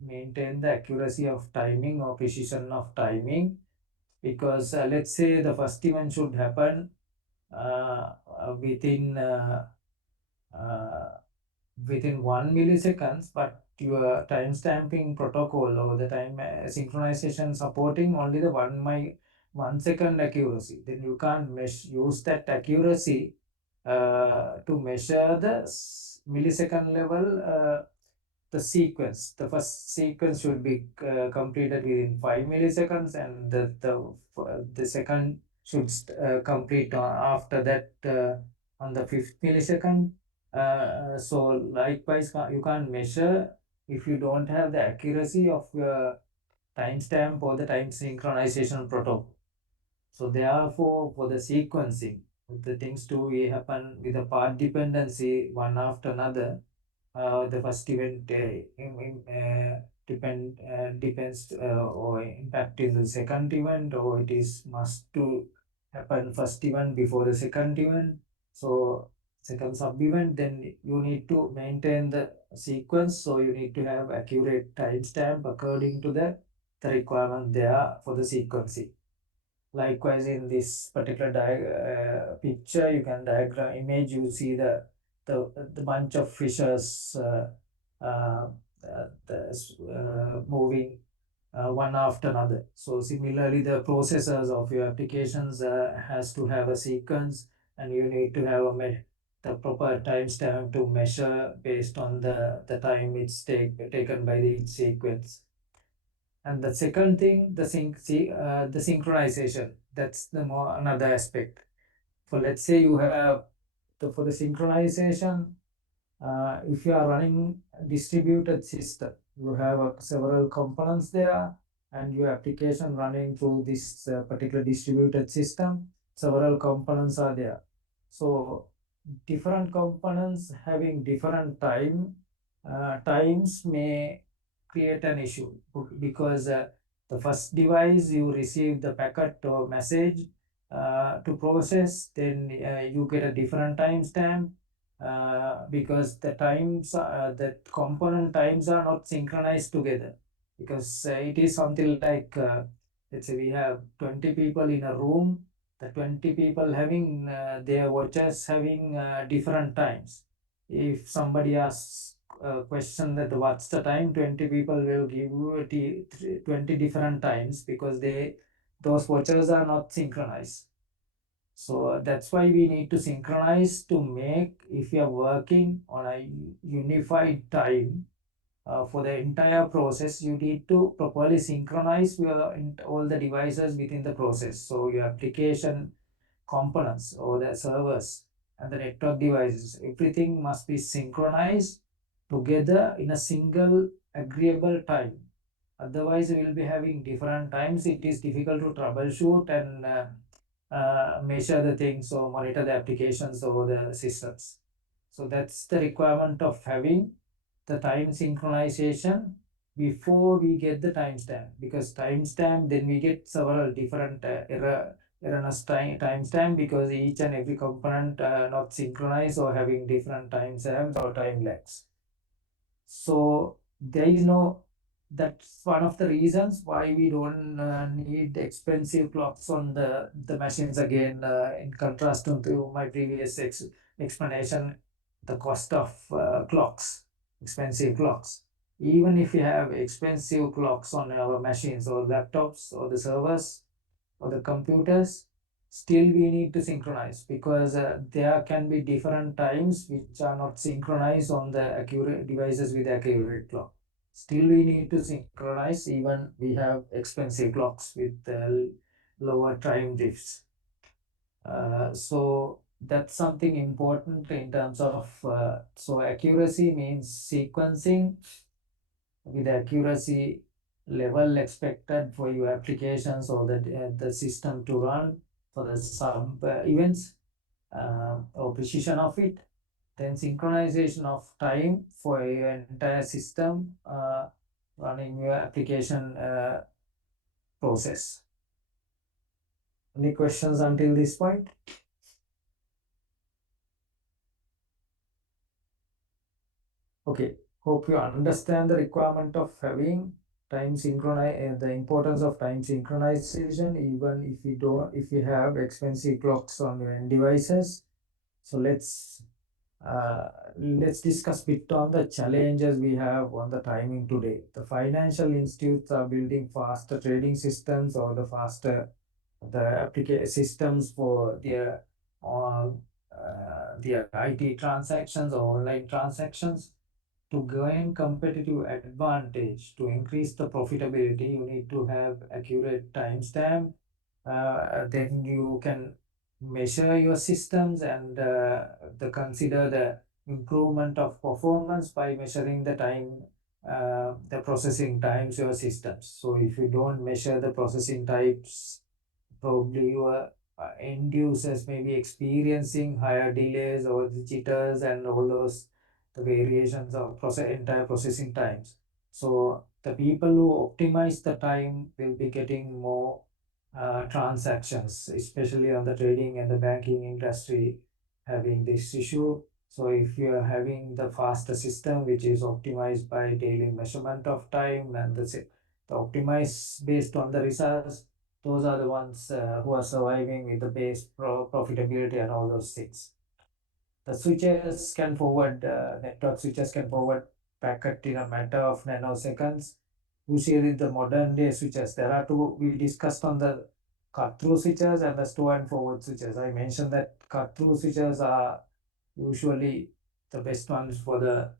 maintain the accuracy of timing or precision of timing, because let's say the first event should happen within uh, within 1 milliseconds, but your time stamping protocol or the time synchronization supporting only the 1 second accuracy, then you can't use that accuracy to measure the millisecond level the sequence. The first sequence should be completed within 5 milliseconds, and the second should complete after that on the fifth millisecond. So likewise, you can't measure if you don't have the accuracy of your timestamp or the time synchronization protocol. So therefore, for the sequencing, the things to happen with a path dependency one after another. The first event depends or impact is the second event, or it is must to happen first event before the second event. So second sub event, then you need to maintain the sequence. So you need to have accurate timestamp according to the requirement there for the sequencing. Likewise, in this particular picture, you can diagram image. You see the bunch of fishes uh, moving one after another. So similarly, the processors of your applications has to have a sequence, and you need to have the proper timestamp to measure based on the time it's taken by each sequence. And the second thing, the synchronization. That's the more another aspect. For let's say you have for the synchronization, if you are running a distributed system, you have several components there, and your application running through this particular distributed system, several components are there. So different components having different times may create an issue, because the first device you receive the packet or message to process, then you get a different timestamp, because the component times are not synchronized together, because it is something like, let's say we have 20 people in a room, the 20 people having their watches having different times. If somebody asks a question that what's the time, 20 people will give you 20 different times, because those watches are not synchronized. So that's why we need to synchronize to make, if you are working on a unified time for the entire process, you need to properly synchronize all the devices within the process. So your application components or the servers and the network devices, everything must be synchronized together in a single agreeable time. Otherwise, we will be having different times. It is difficult to troubleshoot and measure the things or monitor the applications or the systems. So that's the requirement of having the time synchronization before we get the timestamp, because timestamp, then we get several different erroneous timestamp, because each and every component not synchronized or having different timestamps or time lags. So there is no, that's one of the reasons why we don't need expensive clocks on the machines again, in contrast to my previous explanation, the cost of clocks, expensive clocks. Even if you have expensive clocks on our machines or laptops or the servers or the computers, still we need to synchronize, because there can be different times which are not synchronized on the accurate devices with accurate clock. Still we need to synchronize, even we have expensive clocks with lower time drifts. So that's something important in terms of, so accuracy means sequencing with accuracy level expected for your applications or the system to run for the sub events, or precision of it, then synchronization of time for your entire system running your application process. Any questions until this point? Okay, hope you understand the requirement of having time synchronize, the importance of time synchronization, even if you have expensive clocks on your end devices. So let's discuss bit on the challenges we have on the timing today. The financial institutes are building faster trading systems or the application systems for their IT transactions or online transactions. To gain competitive advantage, to increase the profitability, you need to have accurate timestamp. Then you can measure your systems and consider the improvement of performance by measuring the time, the processing times your systems. So if you don't measure the processing types, probably your end users may be experiencing higher delays or the jitters and all those the variations of entire processing times. So the people who optimize the time will be getting more transactions, especially on the trading and the banking industry having this issue. So if you are having the faster system which is optimized by daily measurement of time and the optimize based on the results, those are the ones who are surviving with the base profitability and all those things. The switches can forward, network switches can forward packet in a matter of nanoseconds. Usually the modern day switches, there are two, we discussed on the cut through switches and the store and forward switches. I mentioned that cut through switches are usually the best ones for the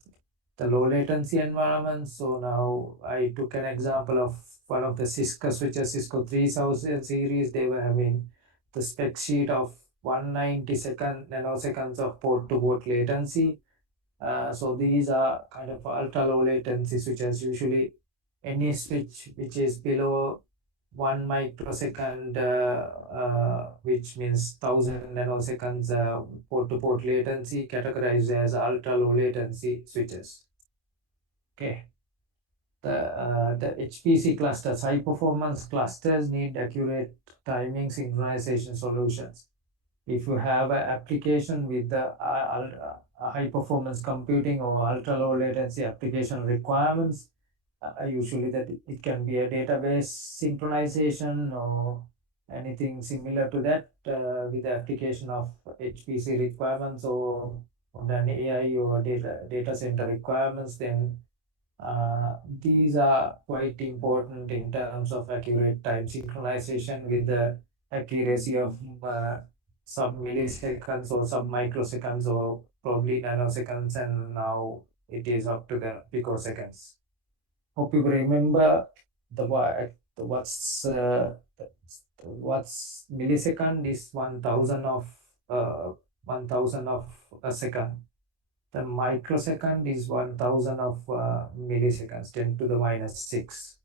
low latency environment. So now I took an example of one of the Cisco switches, Cisco 3000 series. They were having the spec sheet of 192nd nanoseconds of port to port latency. So these are kind of ultra low latency switches. Usually any switch which is below 1 microsecond, which means 1000 nanoseconds port-to-port latency, categorized as ultra-low latency switches. Okay. The HPC clusters, high performance clusters, need accurate timing synchronization solutions. If you have an application with the high performance computing or ultra low latency application requirements, usually that it can be a database synchronization or anything similar to that, with the application of HPC requirements or an AI or data center requirements, then these are quite important in terms of accurate time synchronization with the accuracy of sub milliseconds or sub microseconds or probably nanoseconds, and now it is up to the picoseconds. Hope you remember the what's millisecond is 1000 of 1000 of a second. The microsecond is 1000 of milliseconds, 10 to the minus 6.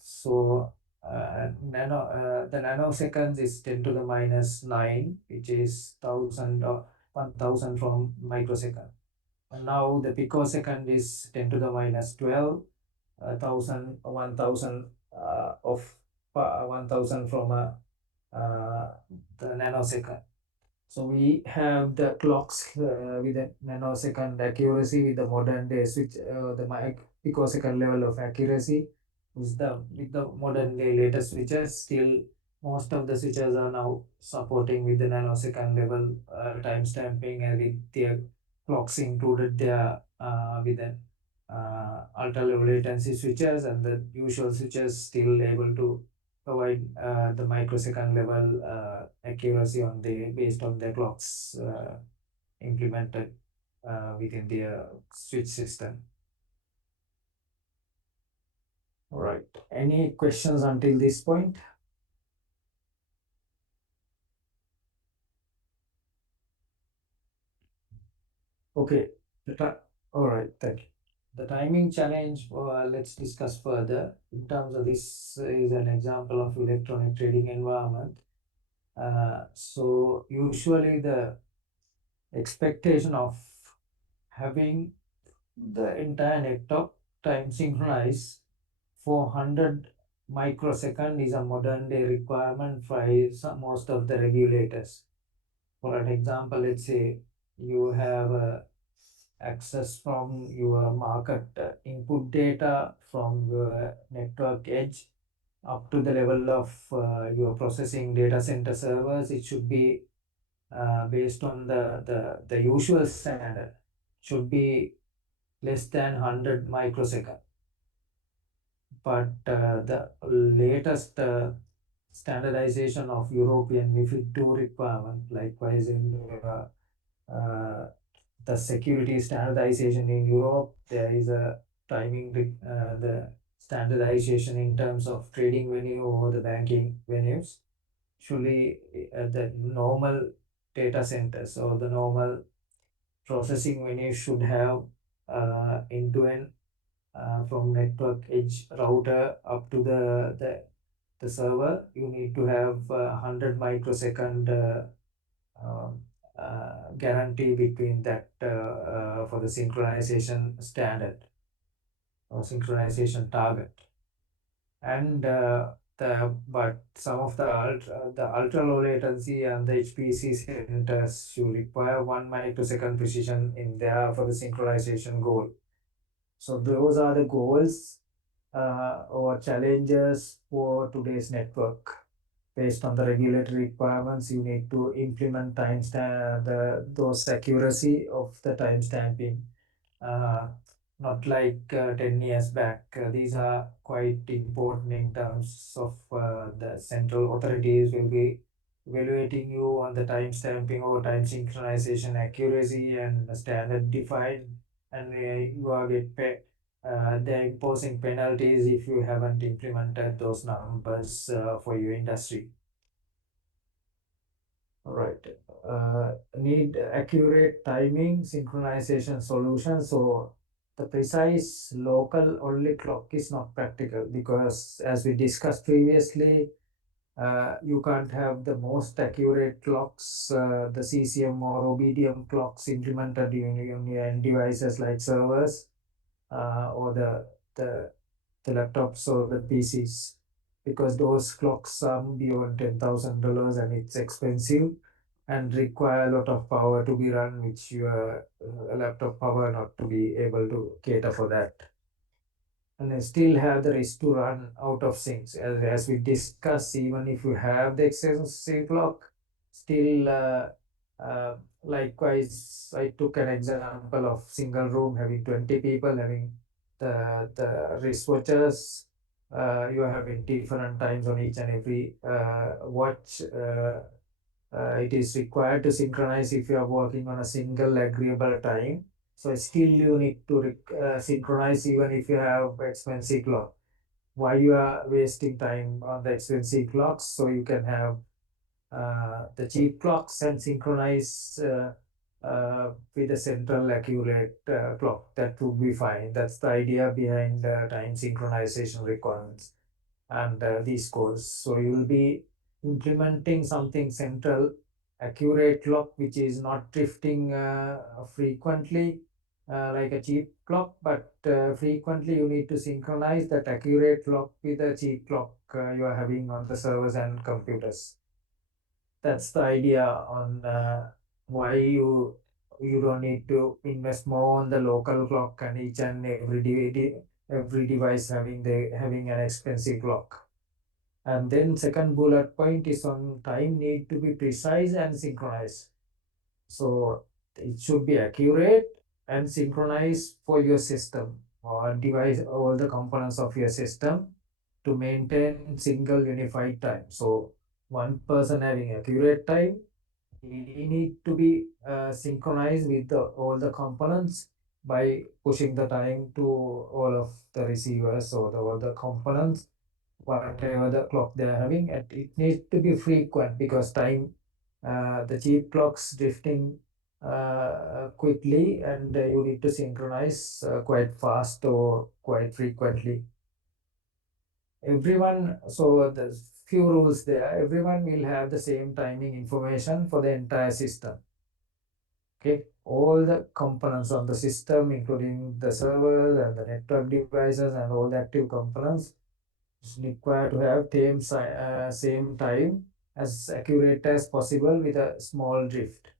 So the nanoseconds is 10 to the minus 9, which is 1000 or 1000 from microsecond. And now the picosecond is 10 to the minus 12, 1000 of 1000 from the nanosecond. So we have the clocks with a nanosecond accuracy with the modern day switch, the picosecond level of accuracy. With the modern day latest switches, still most of the switches are now supporting with the nanosecond level time stamping, and with their clocks included there with the ultra low latency switches, and the usual switches still able to provide the microsecond level accuracy on the based on the clocks implemented within the switch system. All right. Any questions until this point? Okay. All right. Thank you. The timing challenge, let's discuss further. In terms of this is an example of electronic trading environment. So usually the expectation of having the entire network time synchronized for 100 microsecond is a modern day requirement for most of the regulators. For an example, let's say you have access from your market input data from your network edge up to the level of your processing data center servers. It should be based on the usual standard, should be less than 100 microsecond. But the latest standardization of European MiFID II requirement, likewise in the security standardization in Europe, there is a timing, the standardization in terms of trading venue or the banking venues. Actually, the normal data centers or the normal processing venue should have end-to-end from network edge router up to the server. You need to have 100 microsecond um, guarantee between that for the synchronization standard or synchronization target. And but some of the ultra low latency and the HPC centers should require 1 microsecond precision in there for the synchronization goal. So those are the goals or challenges for today's network. Based on the regulatory requirements, you need to implement those accuracy of the time stamping. Not like 10 years back. These are quite important in terms of the central authorities will be evaluating you on the time stamping or time synchronization accuracy and the standard defined, and you are get paid. They're imposing penalties if you haven't implemented those numbers for your industry. All right. Need accurate timing synchronization solutions. So the precise local only clock is not practical, because as we discussed previously, you can't have the most accurate clocks, the CCM or OBDM clocks implemented in your end devices like servers, or the laptops or the PCs, because those clocks are beyond $10,000 and it's expensive and require a lot of power to be run, which your laptop power not to be able to cater for that. And I still have the risk to run out of syncs. As we discussed, even if you have the extensive clock, still likewise, I took an example of single room having 20 people having the wristwatches. You are having different times on each and every watch. It is required to synchronize if you are working on a single agreeable time. So still you need to synchronize even if you have expensive clock. Why you are wasting time on the expensive clocks? So you can have the cheap clocks and synchronize with a central accurate clock. That would be fine. That's the idea behind time synchronization requirements and these codes. So you will be implementing something central, accurate clock, which is not drifting frequently like a cheap clock, but frequently you need to synchronize that accurate clock with the cheap clock you are having on the servers and computers. That's the idea on why you don't need to invest more on the local clock and each and every device having an expensive clock. And then second bullet point is on time need to be precise and synchronized. So it should be accurate and synchronized for your system or device, all the components of your system, to maintain single unified time. So one person having accurate time, he need to be synchronized with all the components by pushing the time to all of the receivers or all the components, whatever the clock they are having. And it needs to be frequent, because time, the cheap clocks drifting quickly, and you need to synchronize quite fast or quite frequently. Everyone, so there's few rules there. Everyone will have the same timing information for the entire system. Okay, all the components of the system, including the servers and the network devices and all the active components, is required to have same time as accurate as possible with a small drift.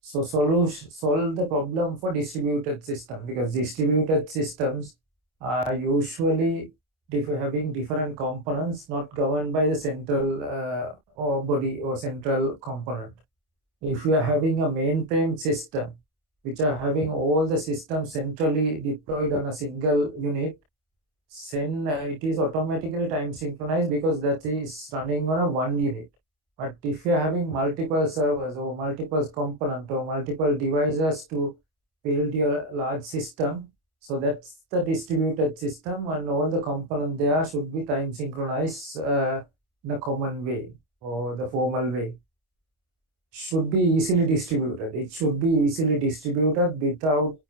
So solve the problem for distributed system, because distributed systems are usually having different components not governed by the central or body or central component. If you are having a mainframe system which are having all the systems centrally deployed on a single unit, then it is automatically time synchronized, because that is running on a one unit. But if you are having multiple servers or multiple components or multiple devices to build your large system, so that's the distributed system, and all the components there should be time synchronized in a common way or the formal way. Should be easily distributed. It should be easily distributed without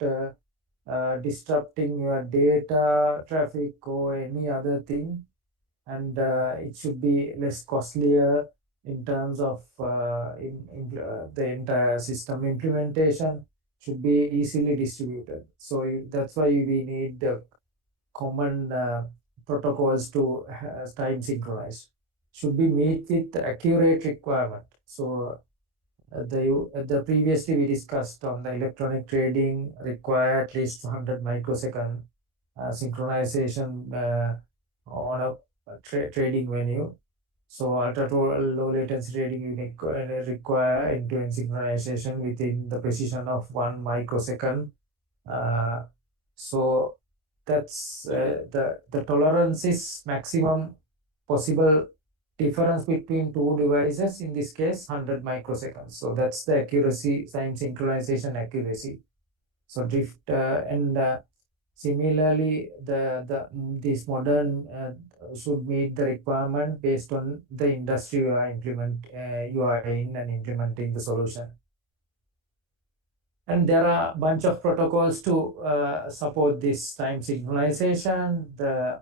disrupting your data traffic or any other thing, and it should be less costlier in terms of the entire system implementation should be easily distributed. So that's why we need common protocols to time synchronize. Should be meet with accurate requirement. So the previously we discussed on the electronic trading require at least 100 microsecond synchronization on a trading venue. So ultra low latency trading unit require end-to-end synchronization within the precision of 1 microsecond. Uh, so that's the tolerance is maximum possible difference between two devices, in this case 100 microseconds. So that's the accuracy, time synchronization accuracy. So drift and similarly this modern should meet the requirement based on the industry you are in and implementing the solution. And there are a bunch of protocols to support this time synchronization. The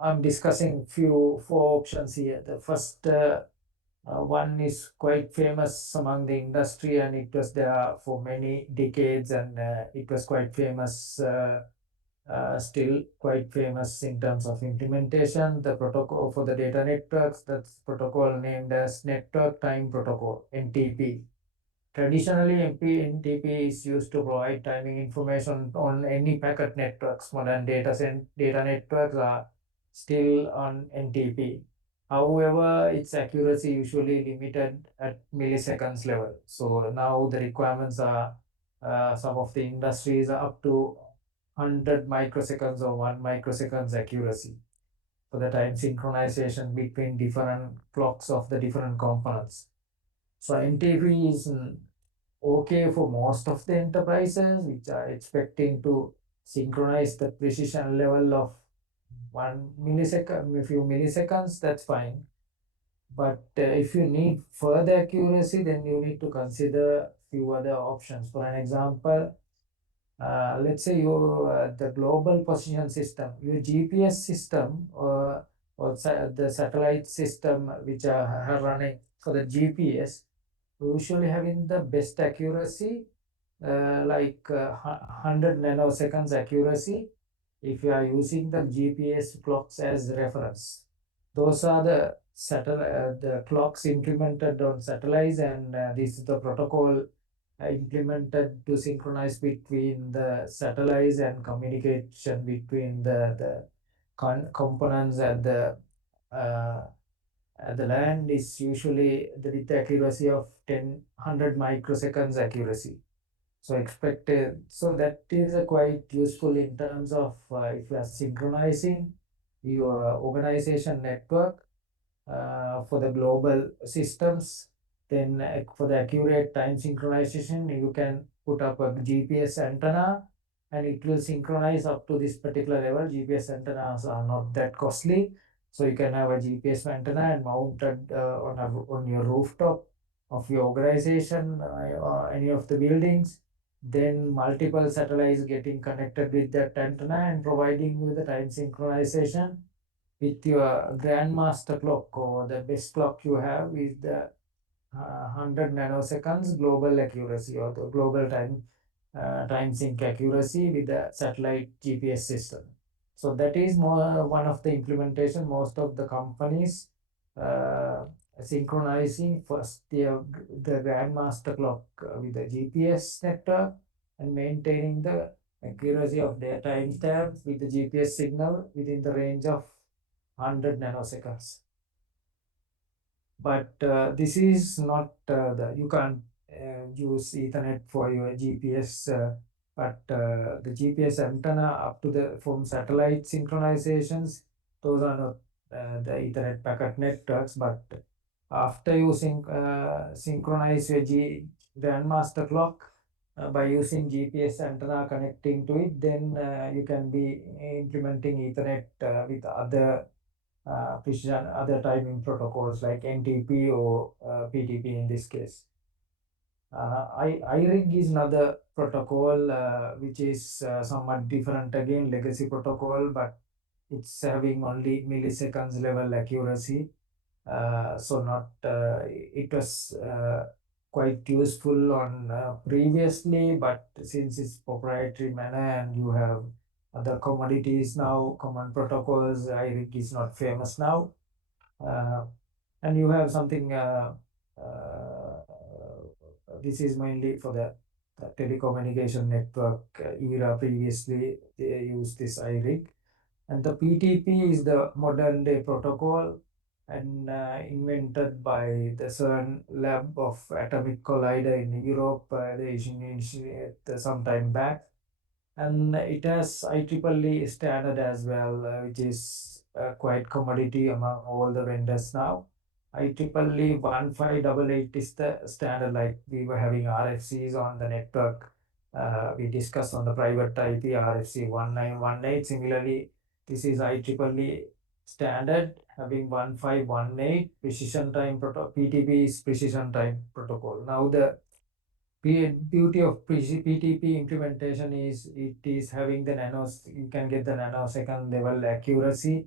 I'm discussing four options here. The first one is quite famous among the industry, and it was there for many decades, and it was quite famous, still quite famous in terms of implementation. The protocol for the data networks, that's protocol named as Network Time Protocol, NTP. Traditionally, NTP is used to provide timing information on any packet networks. Modern data networks are still on NTP. However, its accuracy usually limited at milliseconds level. So now the requirements are, some of the industries are up to 100 microseconds or 1 microseconds accuracy for the time synchronization between different clocks of the different components. So NTP is okay for most of the enterprises which are expecting to synchronize the precision level of 1 millisecond, a few milliseconds, that's fine. But if you need further accuracy, then you need to consider few other options. For an example, let's say you the global position system, your GPS system, or the satellite system which are running for the GPS, usually having the best accuracy, like 100 nanoseconds accuracy if you are using the GPS clocks as reference. Those are the the clocks implemented on satellites, and this is the protocol implemented to synchronize between the satellites and communication between the components uh, at the land is usually with the accuracy of 100 microseconds accuracy. So expected, so that is quite useful in terms of if you are synchronizing your organization network for the global systems. Then for the accurate time synchronization, you can put up a GPS antenna and it will synchronize up to this particular level. GPS antennas are not that costly. So you can have a GPS antenna and mounted on your rooftop of your organization or any of the buildings. Then multiple satellites getting connected with that antenna and providing you the time synchronization with your grandmaster clock, or the best clock you have is the 100 nanoseconds global accuracy, or the global time sync accuracy with the satellite GPS system. So that is more one of the implementation. Most of the companies uh, synchronizing first the grandmaster clock with the GPS network and maintaining the accuracy of their timestamp with the GPS signal within the range of 100 nanoseconds. But this is not the you can't use Ethernet for your GPS. But the GPS antenna up to the from satellite synchronizations, those are not the Ethernet packet networks. But after you synchronize your grandmaster clock by using GPS antenna connecting to it, then you can be implementing Ethernet with other timing protocols like NTP or PTP in this case. iRig is another protocol which is somewhat different again, legacy protocol, but it's having only milliseconds level accuracy. So not it was quite useful on previously, but since it's proprietary manner and you have other commodities now, common protocols, iRig is not famous now. Uh, and you have something this is mainly for the telecommunication network era. Previously they used this iRig, and the PTP is the modern day protocol and invented by the CERN lab of atomic collider in Europe. They initiated some time back, and it has IEEE standard as well, which is quite commodity among all the vendors now. IEEE 1588 is the standard, like we were having RFCs on the network. We discussed on the private IP RFC 1918. Similarly, this is IEEE standard having 1518 precision time protocol. PTP is precision time protocol. Now the Beauty of PTP implementation is it is having the you can get the nanosecond level accuracy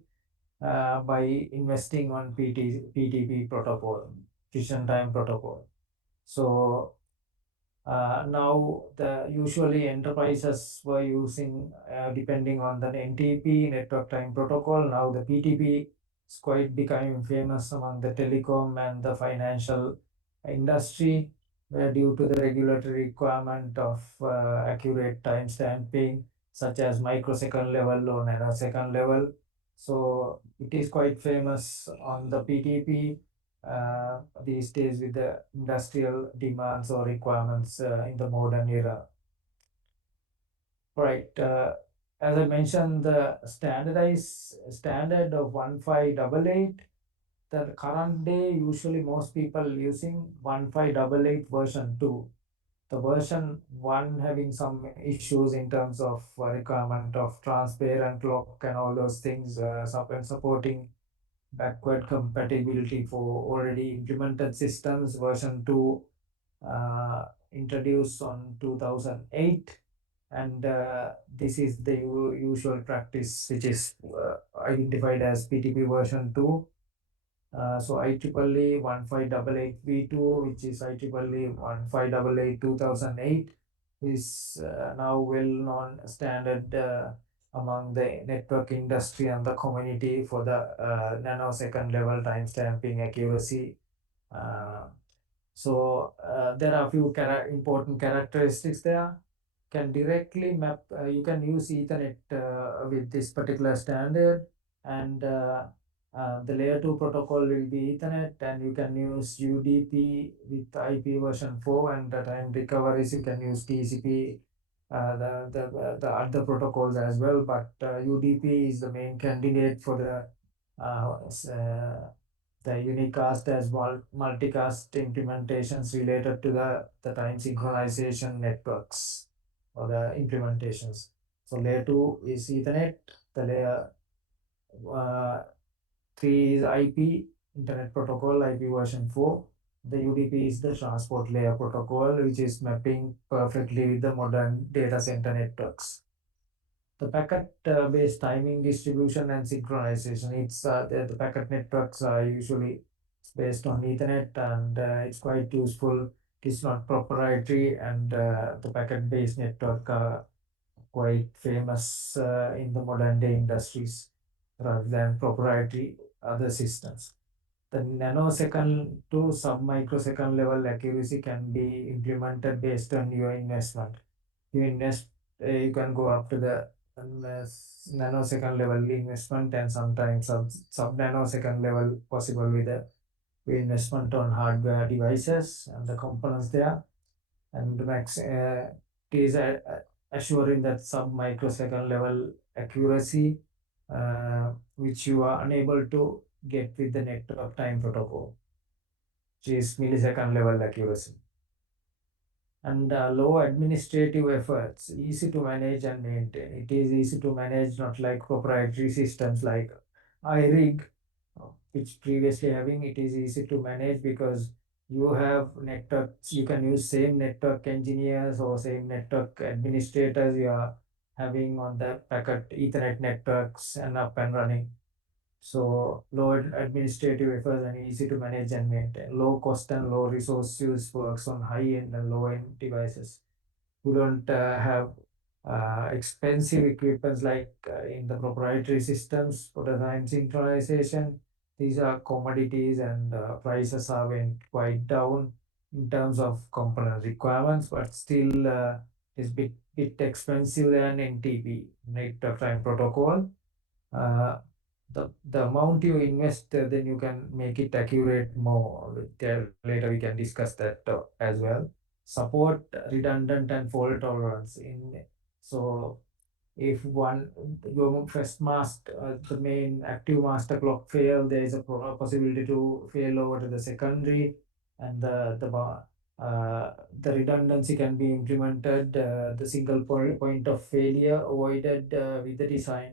by investing on PTP protocol, precision time protocol. So now the usually enterprises were using depending on the NTP network time protocol. Now the PTP is quite becoming famous among the telecom and the financial industry due to the regulatory requirement of accurate time stamping such as microsecond level or nanosecond level. So it is quite famous on the PTP these days with the industrial demands or requirements in the modern era. Right. As I mentioned, the standard of 1588, the current day usually most people using 1588 version 2. The version 1 having some issues in terms of requirement of transparent clock and all those things, supporting backward compatibility for already implemented systems. Version 2 introduced on 2008, and this is the usual practice which is identified as PTP version 2. So IEEE 1588V2, which is IEEE 1588 2008, is now well-known standard among the network industry and the community for the nanosecond level timestamping accuracy. Uh, there are a few important characteristics there. Can directly map. You can use Ethernet with this particular standard, and the layer 2 protocol will be Ethernet, and you can use UDP with IP version 4, and the time recoveries you can use TCP, the other protocols as well. But UDP is the main candidate for the unicast as multicast implementations related to the time synchronization networks or the implementations. So layer 2 is Ethernet, the layer uh, 3 is IP, Internet Protocol, IP version 4. The UDP is the transport layer protocol, which is mapping perfectly with the modern data center networks. The packet-based timing distribution and synchronization. The packet networks are usually based on Ethernet, and it's quite useful. It's not proprietary, and the packet-based network are quite famous in the modern day industries rather than proprietary other systems. The nanosecond to sub-microsecond level accuracy can be implemented based on your investment. You invest, you can go up to the nanosecond level investment, and sometimes sub nanosecond level possible with the investment on hardware devices and the components there. And max it is assuring that sub microsecond level accuracy, which you are unable to get with the network time protocol, which is millisecond level accuracy. And low administrative efforts, easy to manage and maintain. It is easy to manage, not like proprietary systems like iRig, which previously having. It is easy to manage because you have networks, you can use same network engineers or same network administrators you are having on the packet Ethernet networks and up and running. So low administrative efforts and easy to manage and maintain. Low cost and low resource use works on high-end and low-end devices. You don't have expensive equipments like in the proprietary systems for the time synchronization. These are commodities, and prices are went quite down in terms of component requirements, but still is bit expensive than NTP, network time protocol. uh, the amount you invest, then you can make it accurate more. Later we can discuss that as well. Support redundant and fault tolerance in. So if one your first the main active master clock fail, there is a possibility to fail over to the secondary, and the redundancy can be implemented, the single point of failure avoided with the design,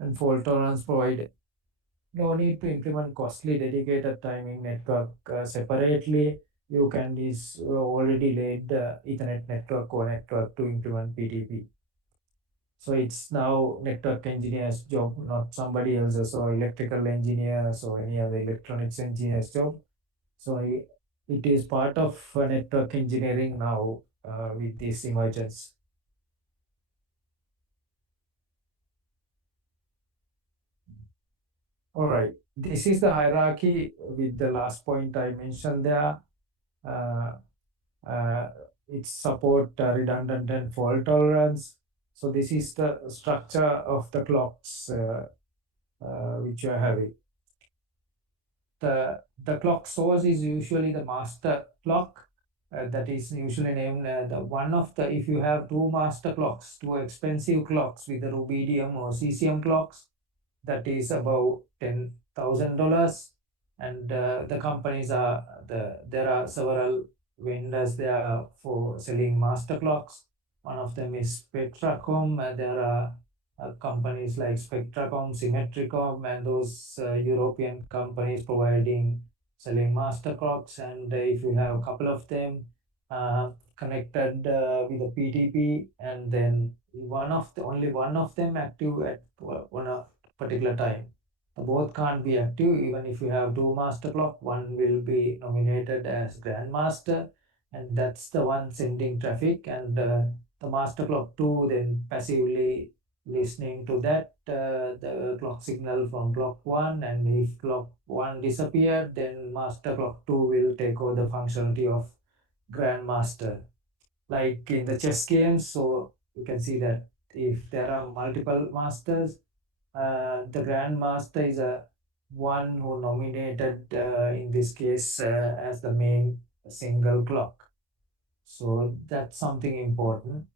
and fault tolerance provided. No need to implement costly dedicated timing network separately. you can is already laid the Ethernet network or network to implement PTP. So it's now network engineer's job, not somebody else's or electrical engineers or any other electronics engineer's job. So it is part of network engineering now with this emergence. All right, this is the hierarchy with the last point I mentioned there. Uh, uh, it support redundant and fault tolerance. So this is the structure of the clocks which you are having. The clock source is usually the master clock that is usually named the one of the if you have two master clocks, two expensive clocks with the rubidium or cesium clocks, that is about $10,000. And the companies are there are several vendors there for selling master clocks. One of them is Spectracom. There are companies like Spectracom, Symmetricom, and those European companies providing selling master clocks. And if you have a couple of them connected with a PTP, and then only one of them active at one particular time. Both can't be active. Even if you have two master clock, one will be nominated as grandmaster, and that's the one sending traffic, and the master clock 2 then passively listening to that the clock signal from clock 1, and if clock 1 disappeared, then master clock 2 will take over the functionality of grandmaster, like in the chess games. So you can see that if there are multiple masters, the grandmaster is a one who nominated in this case as the main single clock. So that's something important.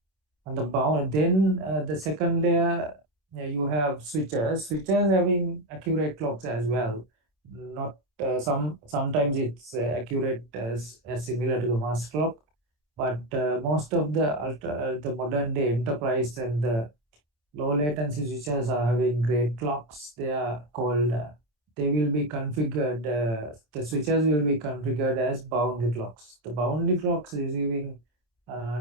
And the bound, then the second layer, you have switches. Switches having accurate clocks as well. Not sometimes it's accurate as similar to the master clock, but most of the modern day enterprise and the low latency switches are having great clocks. They are called. They will be configured. The switches will be configured as boundary clocks. The boundary clocks receiving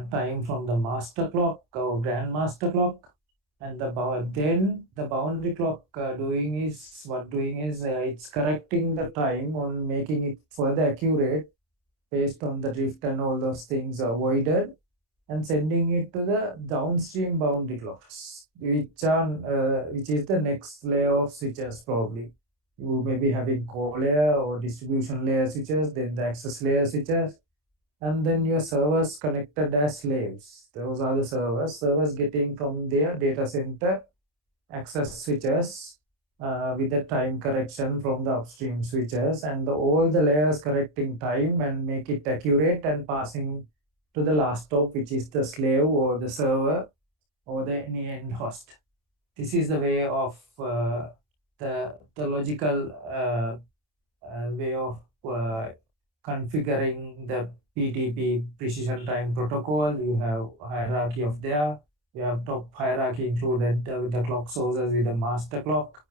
time from the master clock or grandmaster clock, and then the boundary clock doing is it's correcting the time on making it further accurate based on the drift and all those things avoided, and sending it to the downstream boundary clocks, which is the next layer of switches probably. You may be having core layer or distribution layer switches, then the access layer switches, and then your servers connected as slaves. Those are the servers getting from their data center access switches with the time correction from the upstream switches, and all the layers correcting time and make it accurate and passing to the last stop, which is the slave or the server or the any end host. This is the way of the logical way of configuring the PTP precision time protocol. You have hierarchy of there. You have top hierarchy included with the clock sources with the master clock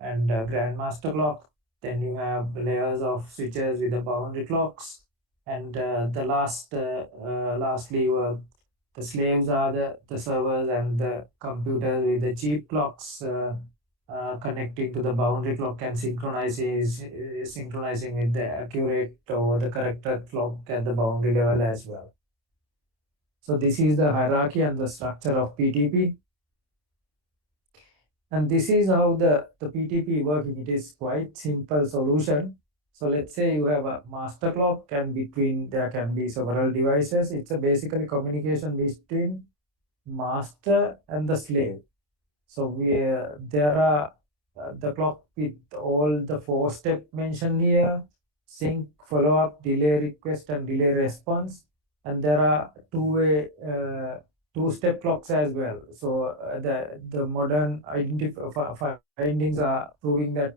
and grandmaster clock. Then you have layers of switches with the boundary clocks, and lastly, the slaves are the servers and the computers with the cheap clocks connecting to the boundary clock and synchronizing with the accurate or the corrected clock at the boundary level as well. So this is the hierarchy and the structure of PTP. And this is how the PTP working. It is quite simple solution. So let's say you have a master clock, and between there can be several devices. It's a basically communication between master and the slave. So there are the clock with all the four step mentioned here: sync, follow up, delay request, and delay response. And there are two-step clocks as well. So the modern findings are proving that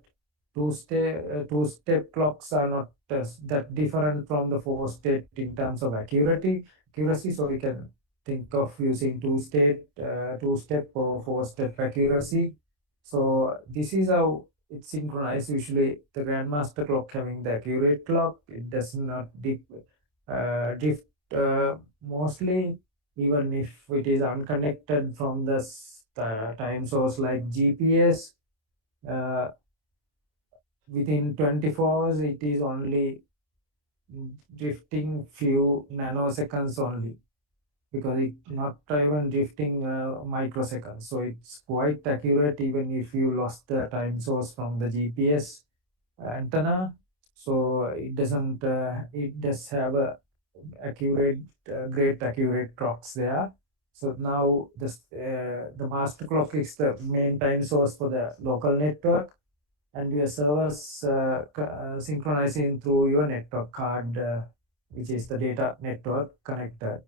two-step clocks are not that different from the four-step in terms of accuracy. So we can think of using two-step or four-step accuracy. So this is how it's synchronized. Usually the grandmaster clock having the accurate clock, it does not drift mostly, even if it is unconnected from the time source like GPS. uh, Within 24 hours it is only drifting few nanoseconds only, because it not even drifting microseconds, so it's quite accurate even if you lost the time source from the GPS antenna. So it does have a accurate great accurate clocks there. So now the master clock is the main time source for the local network, and your servers synchronizing through your network card, which is the data network connector.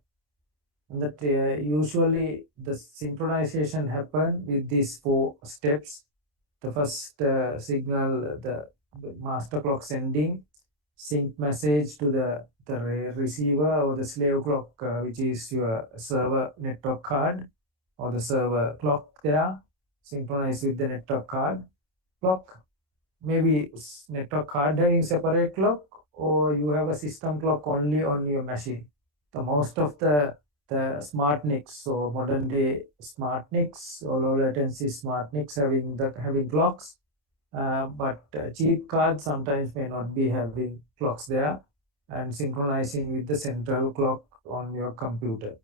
And that usually the synchronization happen with these four steps. The first signal, the master clock sending sync message to the receiver or the slave clock, which is your server network card or the server clock there, synchronize with the network card clock. Maybe network card having separate clock, or you have a system clock only on your machine. The most of the smart NICs, so modern day smart NICs or low latency smart NICs having clocks, but cheap cards sometimes may not be having clocks there, and synchronizing with the central clock on your computer.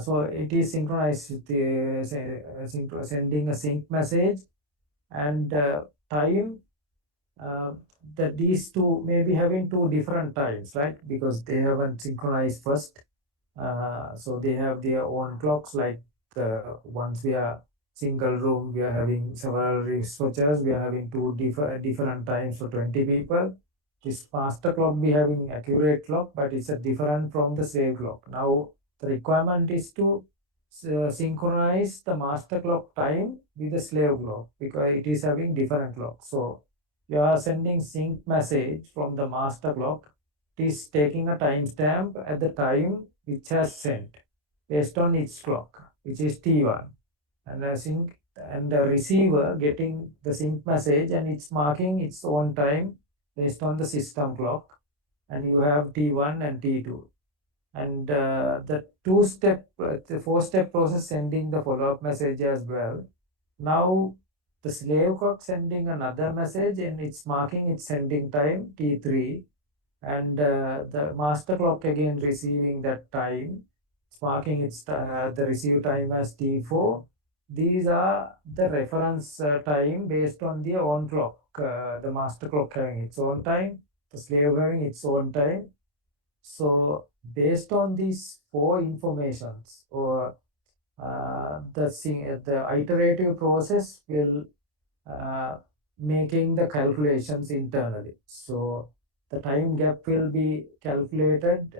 So it is synchronized with sending a sync message and time, uh, that these two may be having two different times, right? Because they haven't synchronized first. So they have their own clocks, like once we are single room, we are having several researchers, we are having two different times for 20 people. This master clock be having accurate clock, but it's a different from the save clock. Now the requirement is to synchronize the master clock time with the slave clock, because it is having different clock. So you are sending sync message from the master clock. It is taking a timestamp at the time which has sent based on its clock, which is T1. And the sync and the receiver getting the sync message, and it's marking its own time based on the system clock. And you have T1 and T2. And the the four-step process sending the follow-up message as well. Now the slave clock sending another message, and it's marking its sending time T3, and the master clock again receiving that time, it's marking its the receive time as T4. These are the reference time based on the own clock, the master clock having its own time, the slave having its own time. So based on these four informations, or the iterative process will uh, making the calculations internally. So the time gap will be calculated,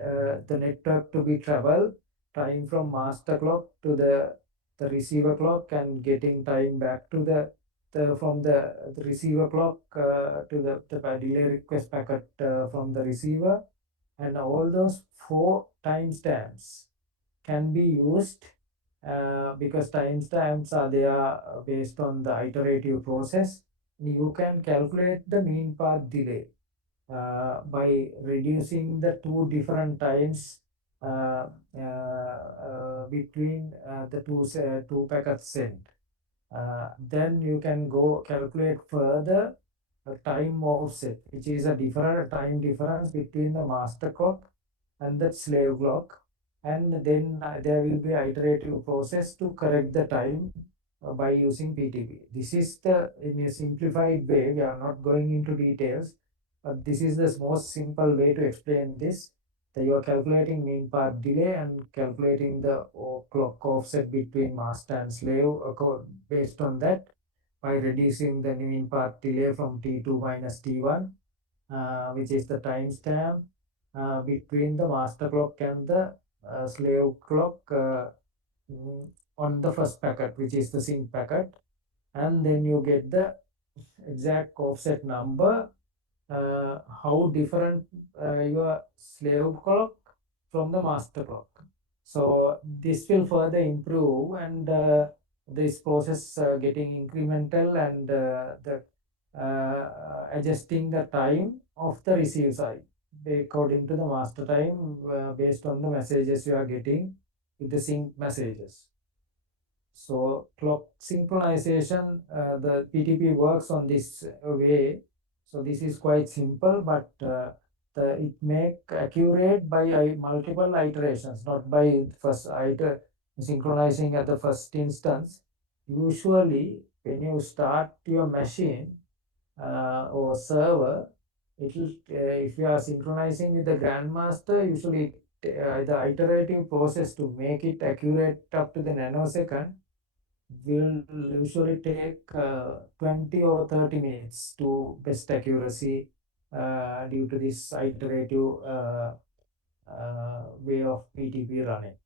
the network to be travel, time from master clock to the receiver clock, and getting time back to the from the receiver clock to the delay request packet from the receiver. And all those four timestamps can be used, because timestamps are there based on the iterative process. You can calculate the mean path delay by reducing the two different times between the two packets sent. Then you can go calculate further time offset, which is a different time difference between the master clock and the slave clock. And then there will be iterative process to correct the time by using PTP. This is the, in a simplified way, we are not going into details, but this is the most simple way to explain this. That you are calculating mean path delay and calculating the clock offset between master and slave based on that, by reducing the mean path delay from T2 minus T1, which is the timestamp between the master clock and the slave clock mm, on the first packet, which is the sync packet. And then you get the exact offset number, how different your slave clock from the master clock. So this will further improve, and this process getting incremental, and the adjusting the time of the receive side. according to the master time based on the messages you are getting with the sync messages. So clock synchronization, the PTP works on this way. So this is quite simple, but it make accurate by multiple iterations, not by first synchronizing at the first instance. Usually, when you start your machine or server, it will if you are synchronizing with the grandmaster, usually the iterative process to make it accurate up to the nanosecond will usually take 20 or 30 minutes to best accuracy due to this iterative way of PTP running.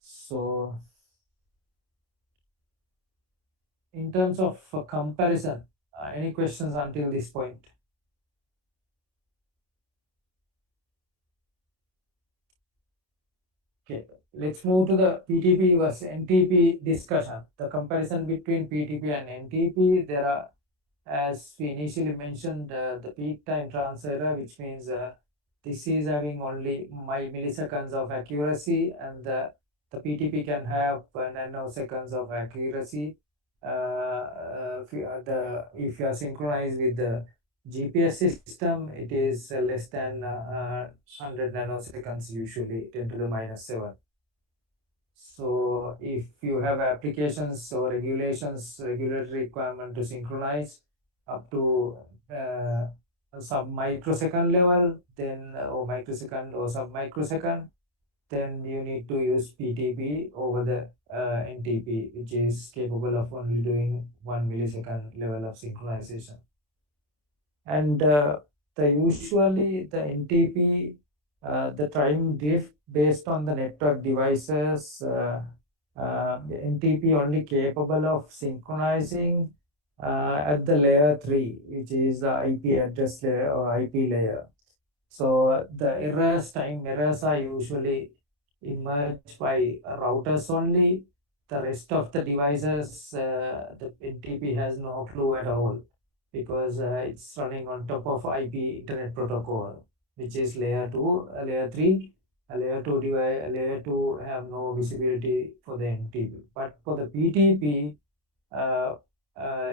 So, in terms of comparison, any questions until this point? Okay, let's move to the PTP versus NTP discussion. The comparison between PTP and NTP, there are, as we initially mentioned, the peak time transfer, which means this is having only milliseconds of accuracy, and the PTP can have nanoseconds of accuracy. If you are synchronized with the GPS system, it is less than 100 nanoseconds, usually 10 to the minus 7. So if you have applications or regulations, regulatory requirement to synchronize up to sub microsecond level, then or microsecond or sub microsecond, then you need to use PTP over the NTP, which is capable of only doing 1 millisecond level of synchronization. And the usually the NTP, the time drift based on the network devices, NTP only capable of synchronizing at the layer 3, which is the IP address layer or IP layer. So the time errors are usually emerged by routers only. The rest of the devices, the NTP has no clue at all, because it's running on top of IP Internet Protocol, which is layer 2, layer 3. A layer 2 device, a layer 2 have no visibility for the NTP. But for the PTP, uh,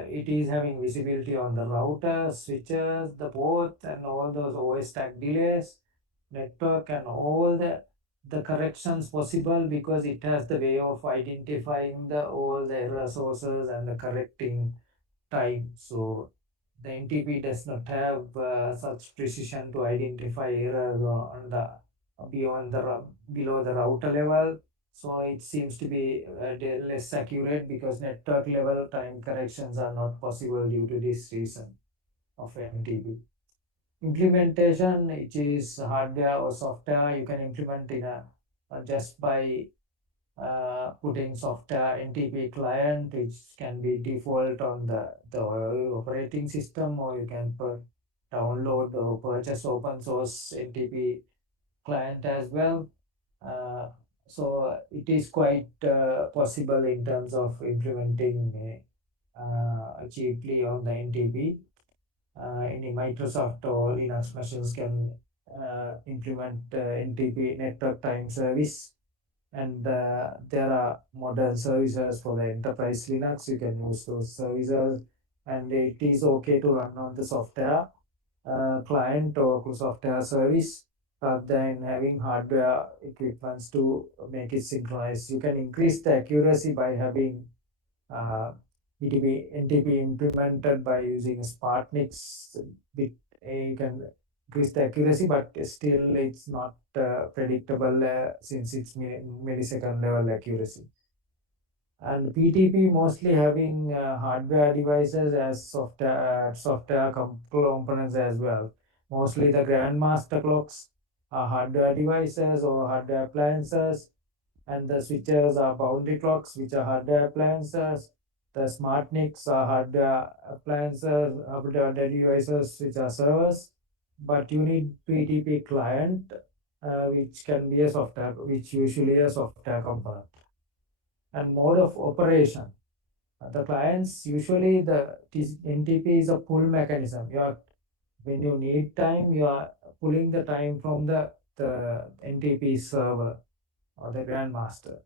it is having visibility on the router, switches, the port, and all those OS stack delays, network, and all the corrections possible, because it has the way of identifying all the error sources and the correcting time. So the NTP does not have such precision to identify errors on the beyond the below the router level. So it seems to be less accurate, because network level time corrections are not possible due to this reason of NTP. Implementation, which is hardware or software, you can implement in a just by putting software NTP client, which can be default on the operating system, or you can download or purchase open source NTP client as well. Uh, so it is quite possible in terms of implementing cheaply on the NTP. Any Microsoft or Linux machines can implement NTP network time service, and there are modern services for the enterprise Linux. You can use those services, and it is okay to run on the software client or software service rather than having hardware equipments to make it synchronized. You can increase the accuracy by having uh, NTP implemented by using SmartNICs. Bit, you can increase the accuracy, but still it's not predictable since it's millisecond level accuracy. And PTP mostly having hardware devices as software components as well. Mostly the grandmaster clocks are hardware devices or hardware appliances, and the switches are boundary clocks, which are hardware appliances. The smart NICs are hardware appliances, hardware devices, which are servers. But you need PTP client, which can be a software, which usually a software component. And mode of operation. The clients usually the NTP is a pull mechanism. You are When you need time, you are pulling the time from the NTP server or the grandmaster.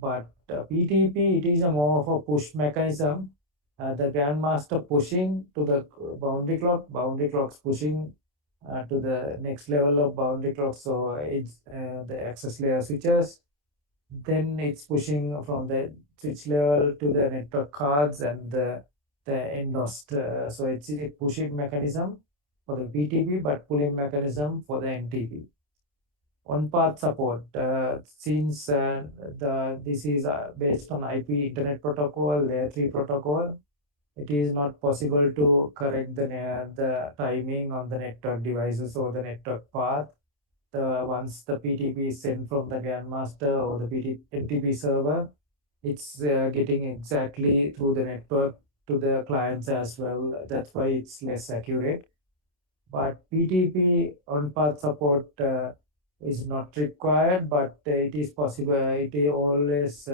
But PTP, it is a more of a push mechanism. The grandmaster pushing to the boundary clocks pushing to the next level of boundary clock. So it's the access layer switches. Then it's pushing from the switch level to the network cards and the NDOS. So it's a pushing mechanism for the BTP, but pulling mechanism for the NTP. On path support, since this is based on IP Internet Protocol, Layer 3 protocol, it is not possible to correct the timing on the network devices or the network path. Once the PTP is sent from the grandmaster or the NTP server, it's getting exactly through the network to the clients as well. That's why it's less accurate. But PTP on path support is not required, but it is possible. It is always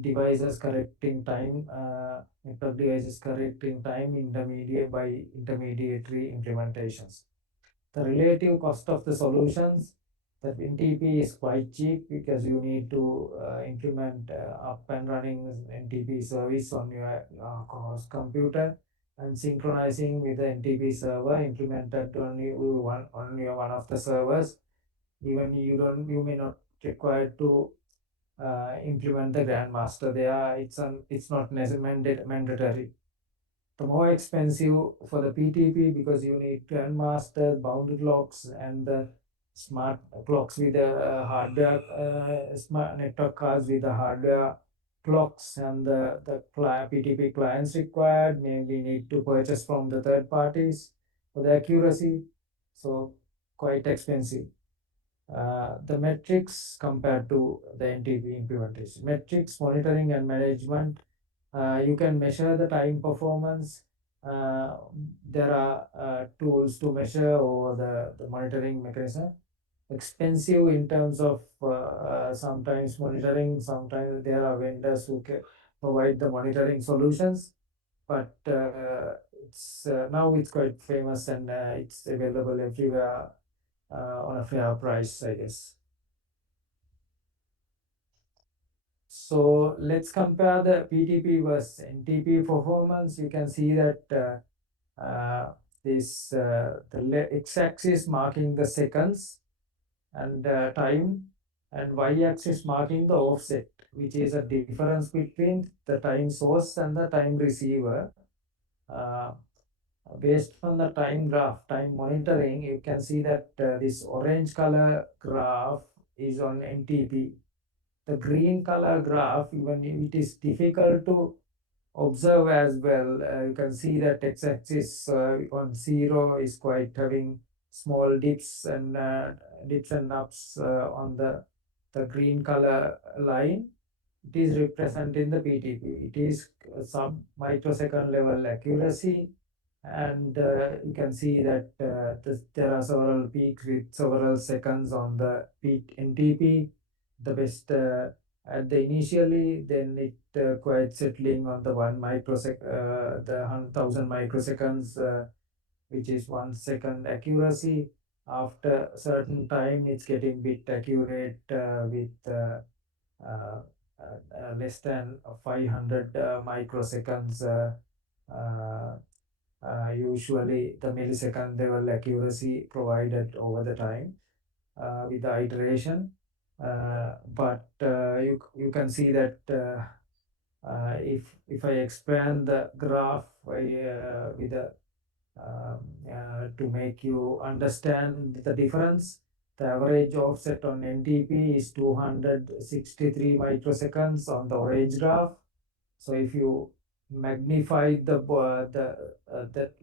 devices correcting time, network devices correcting time intermediate by intermediary implementations. The relative cost of the solutions, that NTP is quite cheap because you need to implement up and running NTP service on your host computer and synchronizing with the NTP server implemented on your one of the servers. Even you may not require to implement the grandmaster there. It's not mandatory. The more expensive for the PTP because you need grandmaster, bounded clocks, and the smart clocks with the hardware, smart network cards with the hardware clocks, and the PTP clients required. Maybe need to purchase from the third parties for the accuracy. So quite expensive. The metrics compared to the NTP implementation. Metrics, monitoring and management. You can measure the time performance. Uh, there are tools to measure or the monitoring mechanism. Expensive in terms of sometimes monitoring, sometimes there are vendors who can provide the monitoring solutions. But now it's quite famous and it's available everywhere on a fair price, I guess. So let's compare the PTP versus NTP performance. You can see that the x-axis marking the seconds and time, and y-axis marking the offset, which is a difference between the time source and the time receiver. Uh, Based on the time graph, time monitoring, you can see that this orange color graph is on NTP. The green color graph, even it is difficult to observe as well. You can see that x-axis on 0 is quite having small dips and ups on the green color line. It is representing the PTP. It is some microsecond level accuracy, and you can see that there are several peaks with several seconds on the NTP. The best at the initially, then it quite settling on the 1 microsecond, the 1,000 microseconds, which is 1 second accuracy. After a certain time, it's getting bit accurate with uh, less than 500 microseconds. Uh, Usually, the millisecond level accuracy provided over the time with the iteration. But you can see that if I expand the graph with a to make you understand the difference, the average offset on NTP is 263 microseconds on the orange graph. So if you magnify the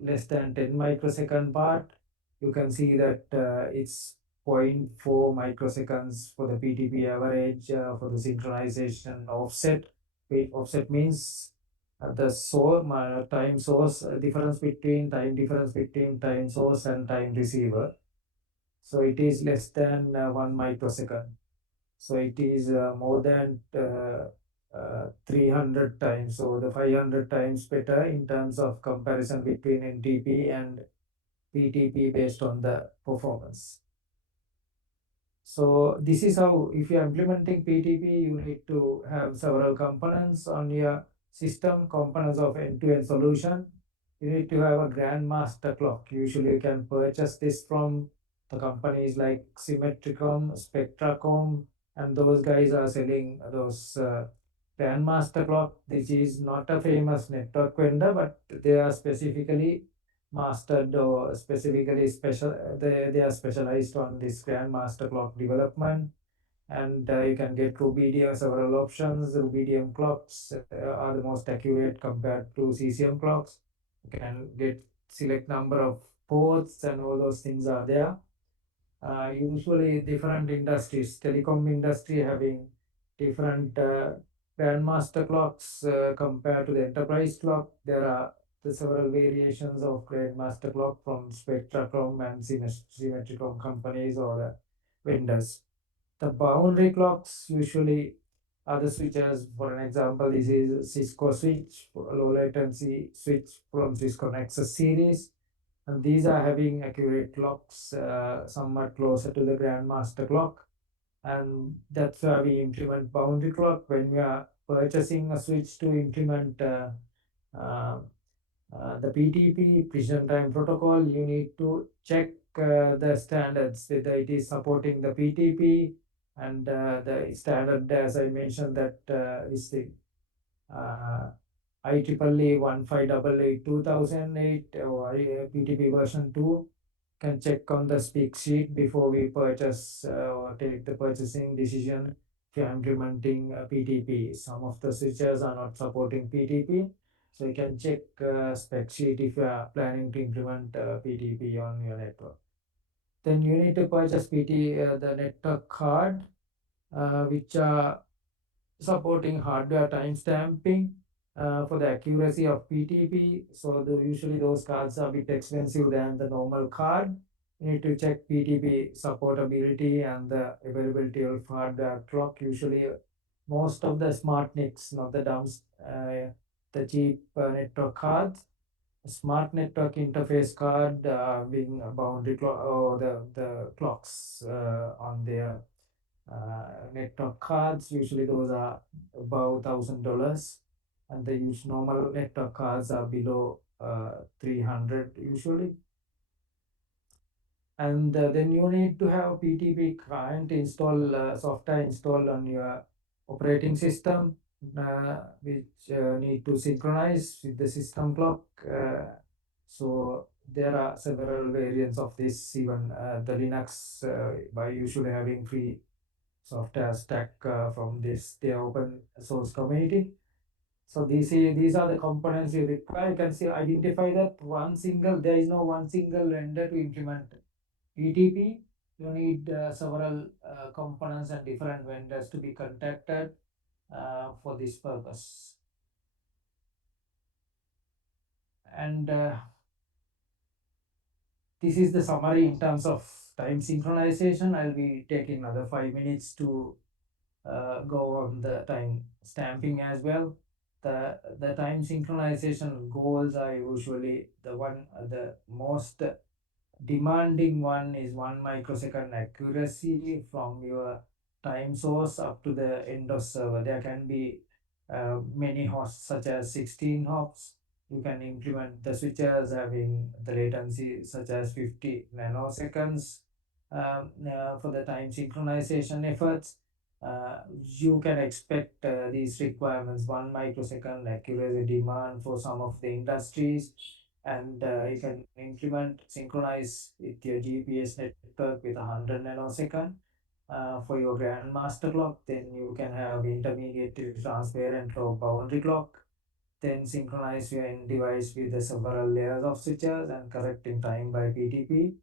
less than 10 microsecond part, you can see that it's zero 0.4 microseconds for the PTP average for the synchronization offset. Offset means the time source difference between time source and time receiver. So it is less than 1 microsecond. So it is more than 300 times, so the 500 times better in terms of comparison between NTP and PTP based on the performance. So this is how, if you're implementing PTP, you need to have several components on your system, components of end-to-end solution. You need to have a grandmaster clock. Usually you can purchase this from the companies like Symmetricom, Spectracom, and those guys are selling those grandmaster clock. This is not a famous network vendor, but they are specifically mastered or specifically special, they are specialized on this grandmaster clock development. And you can get rubidium, several options. Rubidium clocks are the most accurate compared to cesium clocks. You can get select number of ports and all those things are there. Usually different industries, telecom industry having different grandmaster clocks compared to the enterprise clock. There are the several variations of grandmaster clock from Spectracom and Symmetricom companies or vendors. The boundary clocks usually are the switches. For an example, this is Cisco switch, low latency switch from Cisco Nexus series, and these are having accurate clocks somewhat closer to the grandmaster clock. And that's why we implement boundary clock when we are purchasing a switch to implement uh, the PTP, precision time protocol. You need to check the standards whether it is supporting the PTP, and the standard, as I mentioned, that is the uh, IEEE 1588 or PTP version 2. Can check on the speak sheet before we purchase or take the purchasing decision if you're implementing PTP. Some of the switches are not supporting PTP, so you can check spec sheet if you are planning to implement PTP on your network. Then you need to purchase the network card, which are supporting hardware timestamping for the accuracy of PTP. So usually those cards are a bit expensive than the normal card. You need to check PTP supportability and the availability of hardware clock. Usually most of the smart NICs, not the dumb, the cheap network cards, smart network interface card being a boundary clock or the clocks on their network cards. Usually those are above $1,000, and the use normal network cards are below 300 usually. And then you need to have PTP client install, software installed on your operating system, which need to synchronize with the system clock. So there are several variants of this. Even the Linux by usually having free software stack from this their open source community. So these are the components you require. You can see identify that there is no one single vendor to implement PTP. You need several components and different vendors to be contacted for this purpose. And this is the summary in terms of time synchronization. I'll be taking another 5 minutes to go on the time stamping as well. The time synchronization goals are usually the most demanding one is 1 microsecond accuracy from your time source up to the end of server. There can be many hosts such as 16 hops. You can implement the switches having the latency such as 50 nanoseconds for the time synchronization efforts. You can expect these requirements 1 microsecond accuracy demand for some of the industries, and you can implement synchronize with your GPS network with 100 nanosecond for your grandmaster clock. Then you can have intermediate transparent or boundary clock. Then synchronize your end device with the several layers of switches and correct in time by PTP.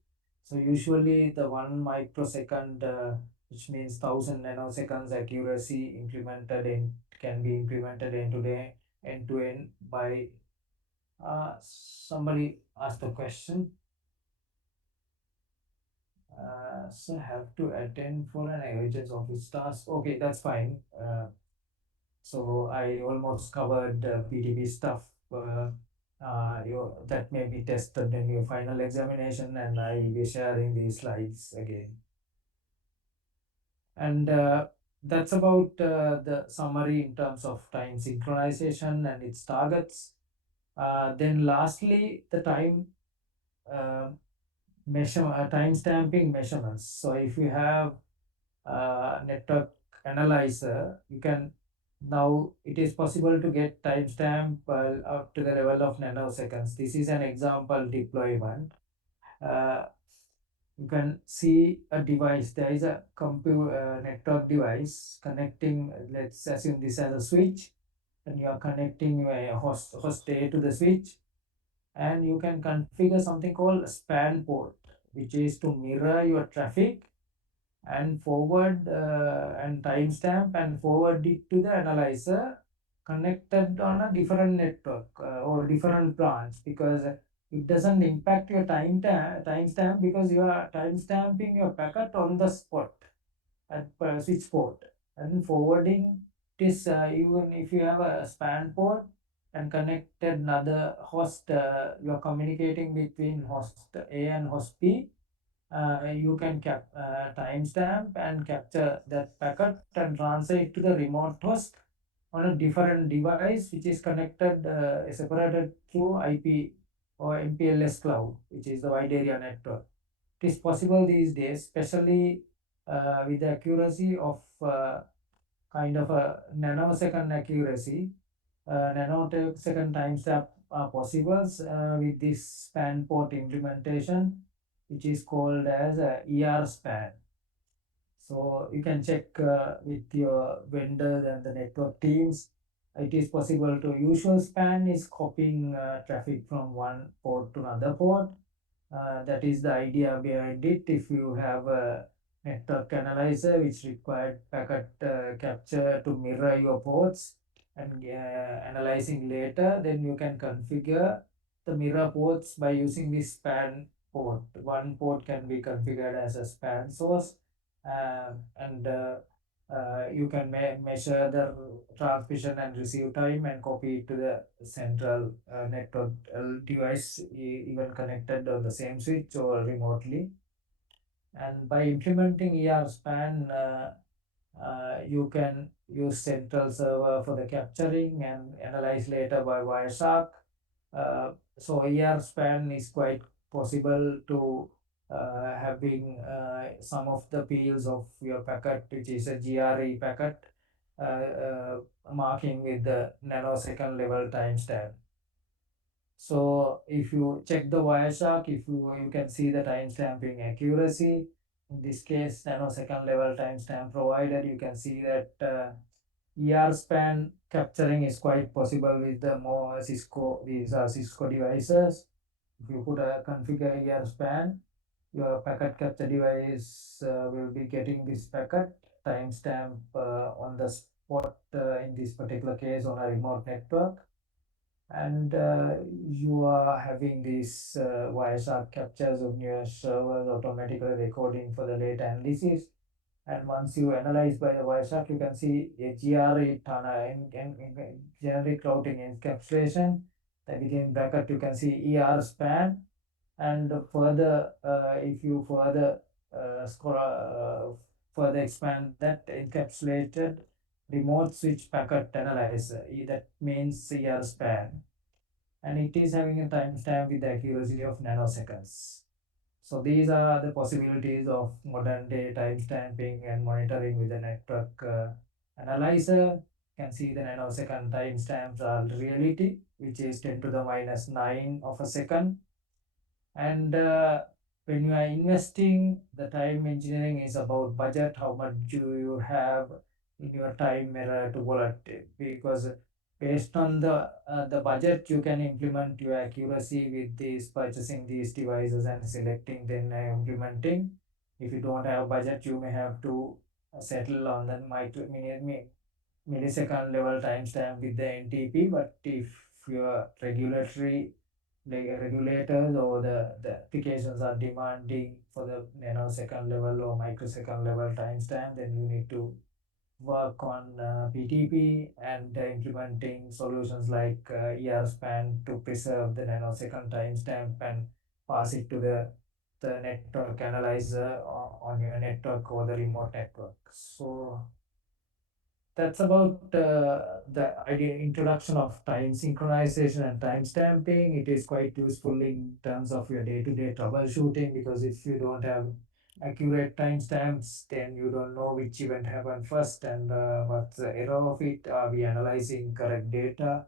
So usually the 1 microsecond, which means 1000 nanoseconds accuracy implemented in can be implemented end to end by somebody asked a question. So have to attend for an agent's office task. Okay, that's fine. So I almost covered PDB stuff. That may be tested in your final examination, and I will be sharing these slides again. And that's about the summary in terms of time synchronization and its targets. Then lastly, the uh, time stamping measurements. So if you have network analyzer, you can now it is possible to get timestamp up to the level of nanoseconds. This is an example deployment. Uh, you can see a device. There is a network device connecting. Let's assume this as a switch, and you are connecting your host A to the switch, and you can configure something called span port, which is to mirror your traffic and forward and timestamp and forward it to the analyzer connected on a different network or different branch, because it doesn't impact your timestamp, because you are timestamping your packet on the spot at switch port, and forwarding this even if you have a span port and connected another host, you are communicating between host A and host B. You can timestamp and capture that packet and transfer it to the remote host on a different device, which is connected separated through IP or MPLS cloud, which is the wide area network. It is possible these days, especially with the accuracy of kind of a nanosecond accuracy. Nanosecond timestamp are possible with this span port implementation, which is called as ER span. So you can check with your vendors and the network teams. It is possible to usual span is copying traffic from one port to another port. That is the idea behind it. If you have a network analyzer which required packet capture to mirror your ports and analyzing later, then you can configure the mirror ports by using this span port. One port can be configured as a span source, and you can measure the transmission and receive time and copy it to the central network device, even connected on the same switch or remotely. And by implementing ER span, you can use central server for the capturing and analyze later by Wireshark. So ER span is quite possible to having some of the peels of your packet, which is a GRE packet, marking with the nanosecond level timestamp. So if you check the Wireshark, if you can see the timestamping accuracy. In this case, nanosecond level timestamp provided. You can see that ER span capturing is quite possible with the more Cisco. These are Cisco devices. If you put a configure ER span, your packet capture device will be getting this packet timestamp on the spot, in this particular case on a remote network, and you are having these Wireshark captures on your servers automatically recording for the data analysis. And once you analyze by the Wireshark, you can see a GRE generic routing encapsulation. Then within bracket, you can see ER span. And further, if you further expand that encapsulated remote switch packet analyzer, that means ER span, and it is having a timestamp with the accuracy of nanoseconds. So these are the possibilities of modern day timestamping and monitoring with the network analyzer. You can see the nanosecond timestamps are reality, which is 10 to the minus 9 of a second. And when you are investing, the time engineering is about budget. How much do you have in your time mirror to volatile? Because based on the budget, you can implement your accuracy with these purchasing these devices and selecting, then implementing. If you don't have budget, you may have to settle on the millisecond level timestamp with the NTP. But if your regulators or the applications are demanding for the nanosecond level or microsecond level timestamp, then you need to work on PTP and implementing solutions like ER-span to preserve the nanosecond timestamp and pass it to the network analyzer on your network or the remote network. So that's about the idea introduction of time synchronization and time stamping. It is quite useful in terms of your day-to-day troubleshooting, because if you don't have accurate timestamps, then you don't know which event happened first and what's the error of it. Are we analyzing correct data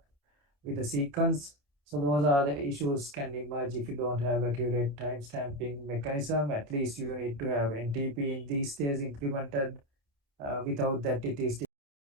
with the sequence? So those are the issues can emerge if you don't have accurate time stamping mechanism. At least you need to have NTP in these days implemented. Without that, it is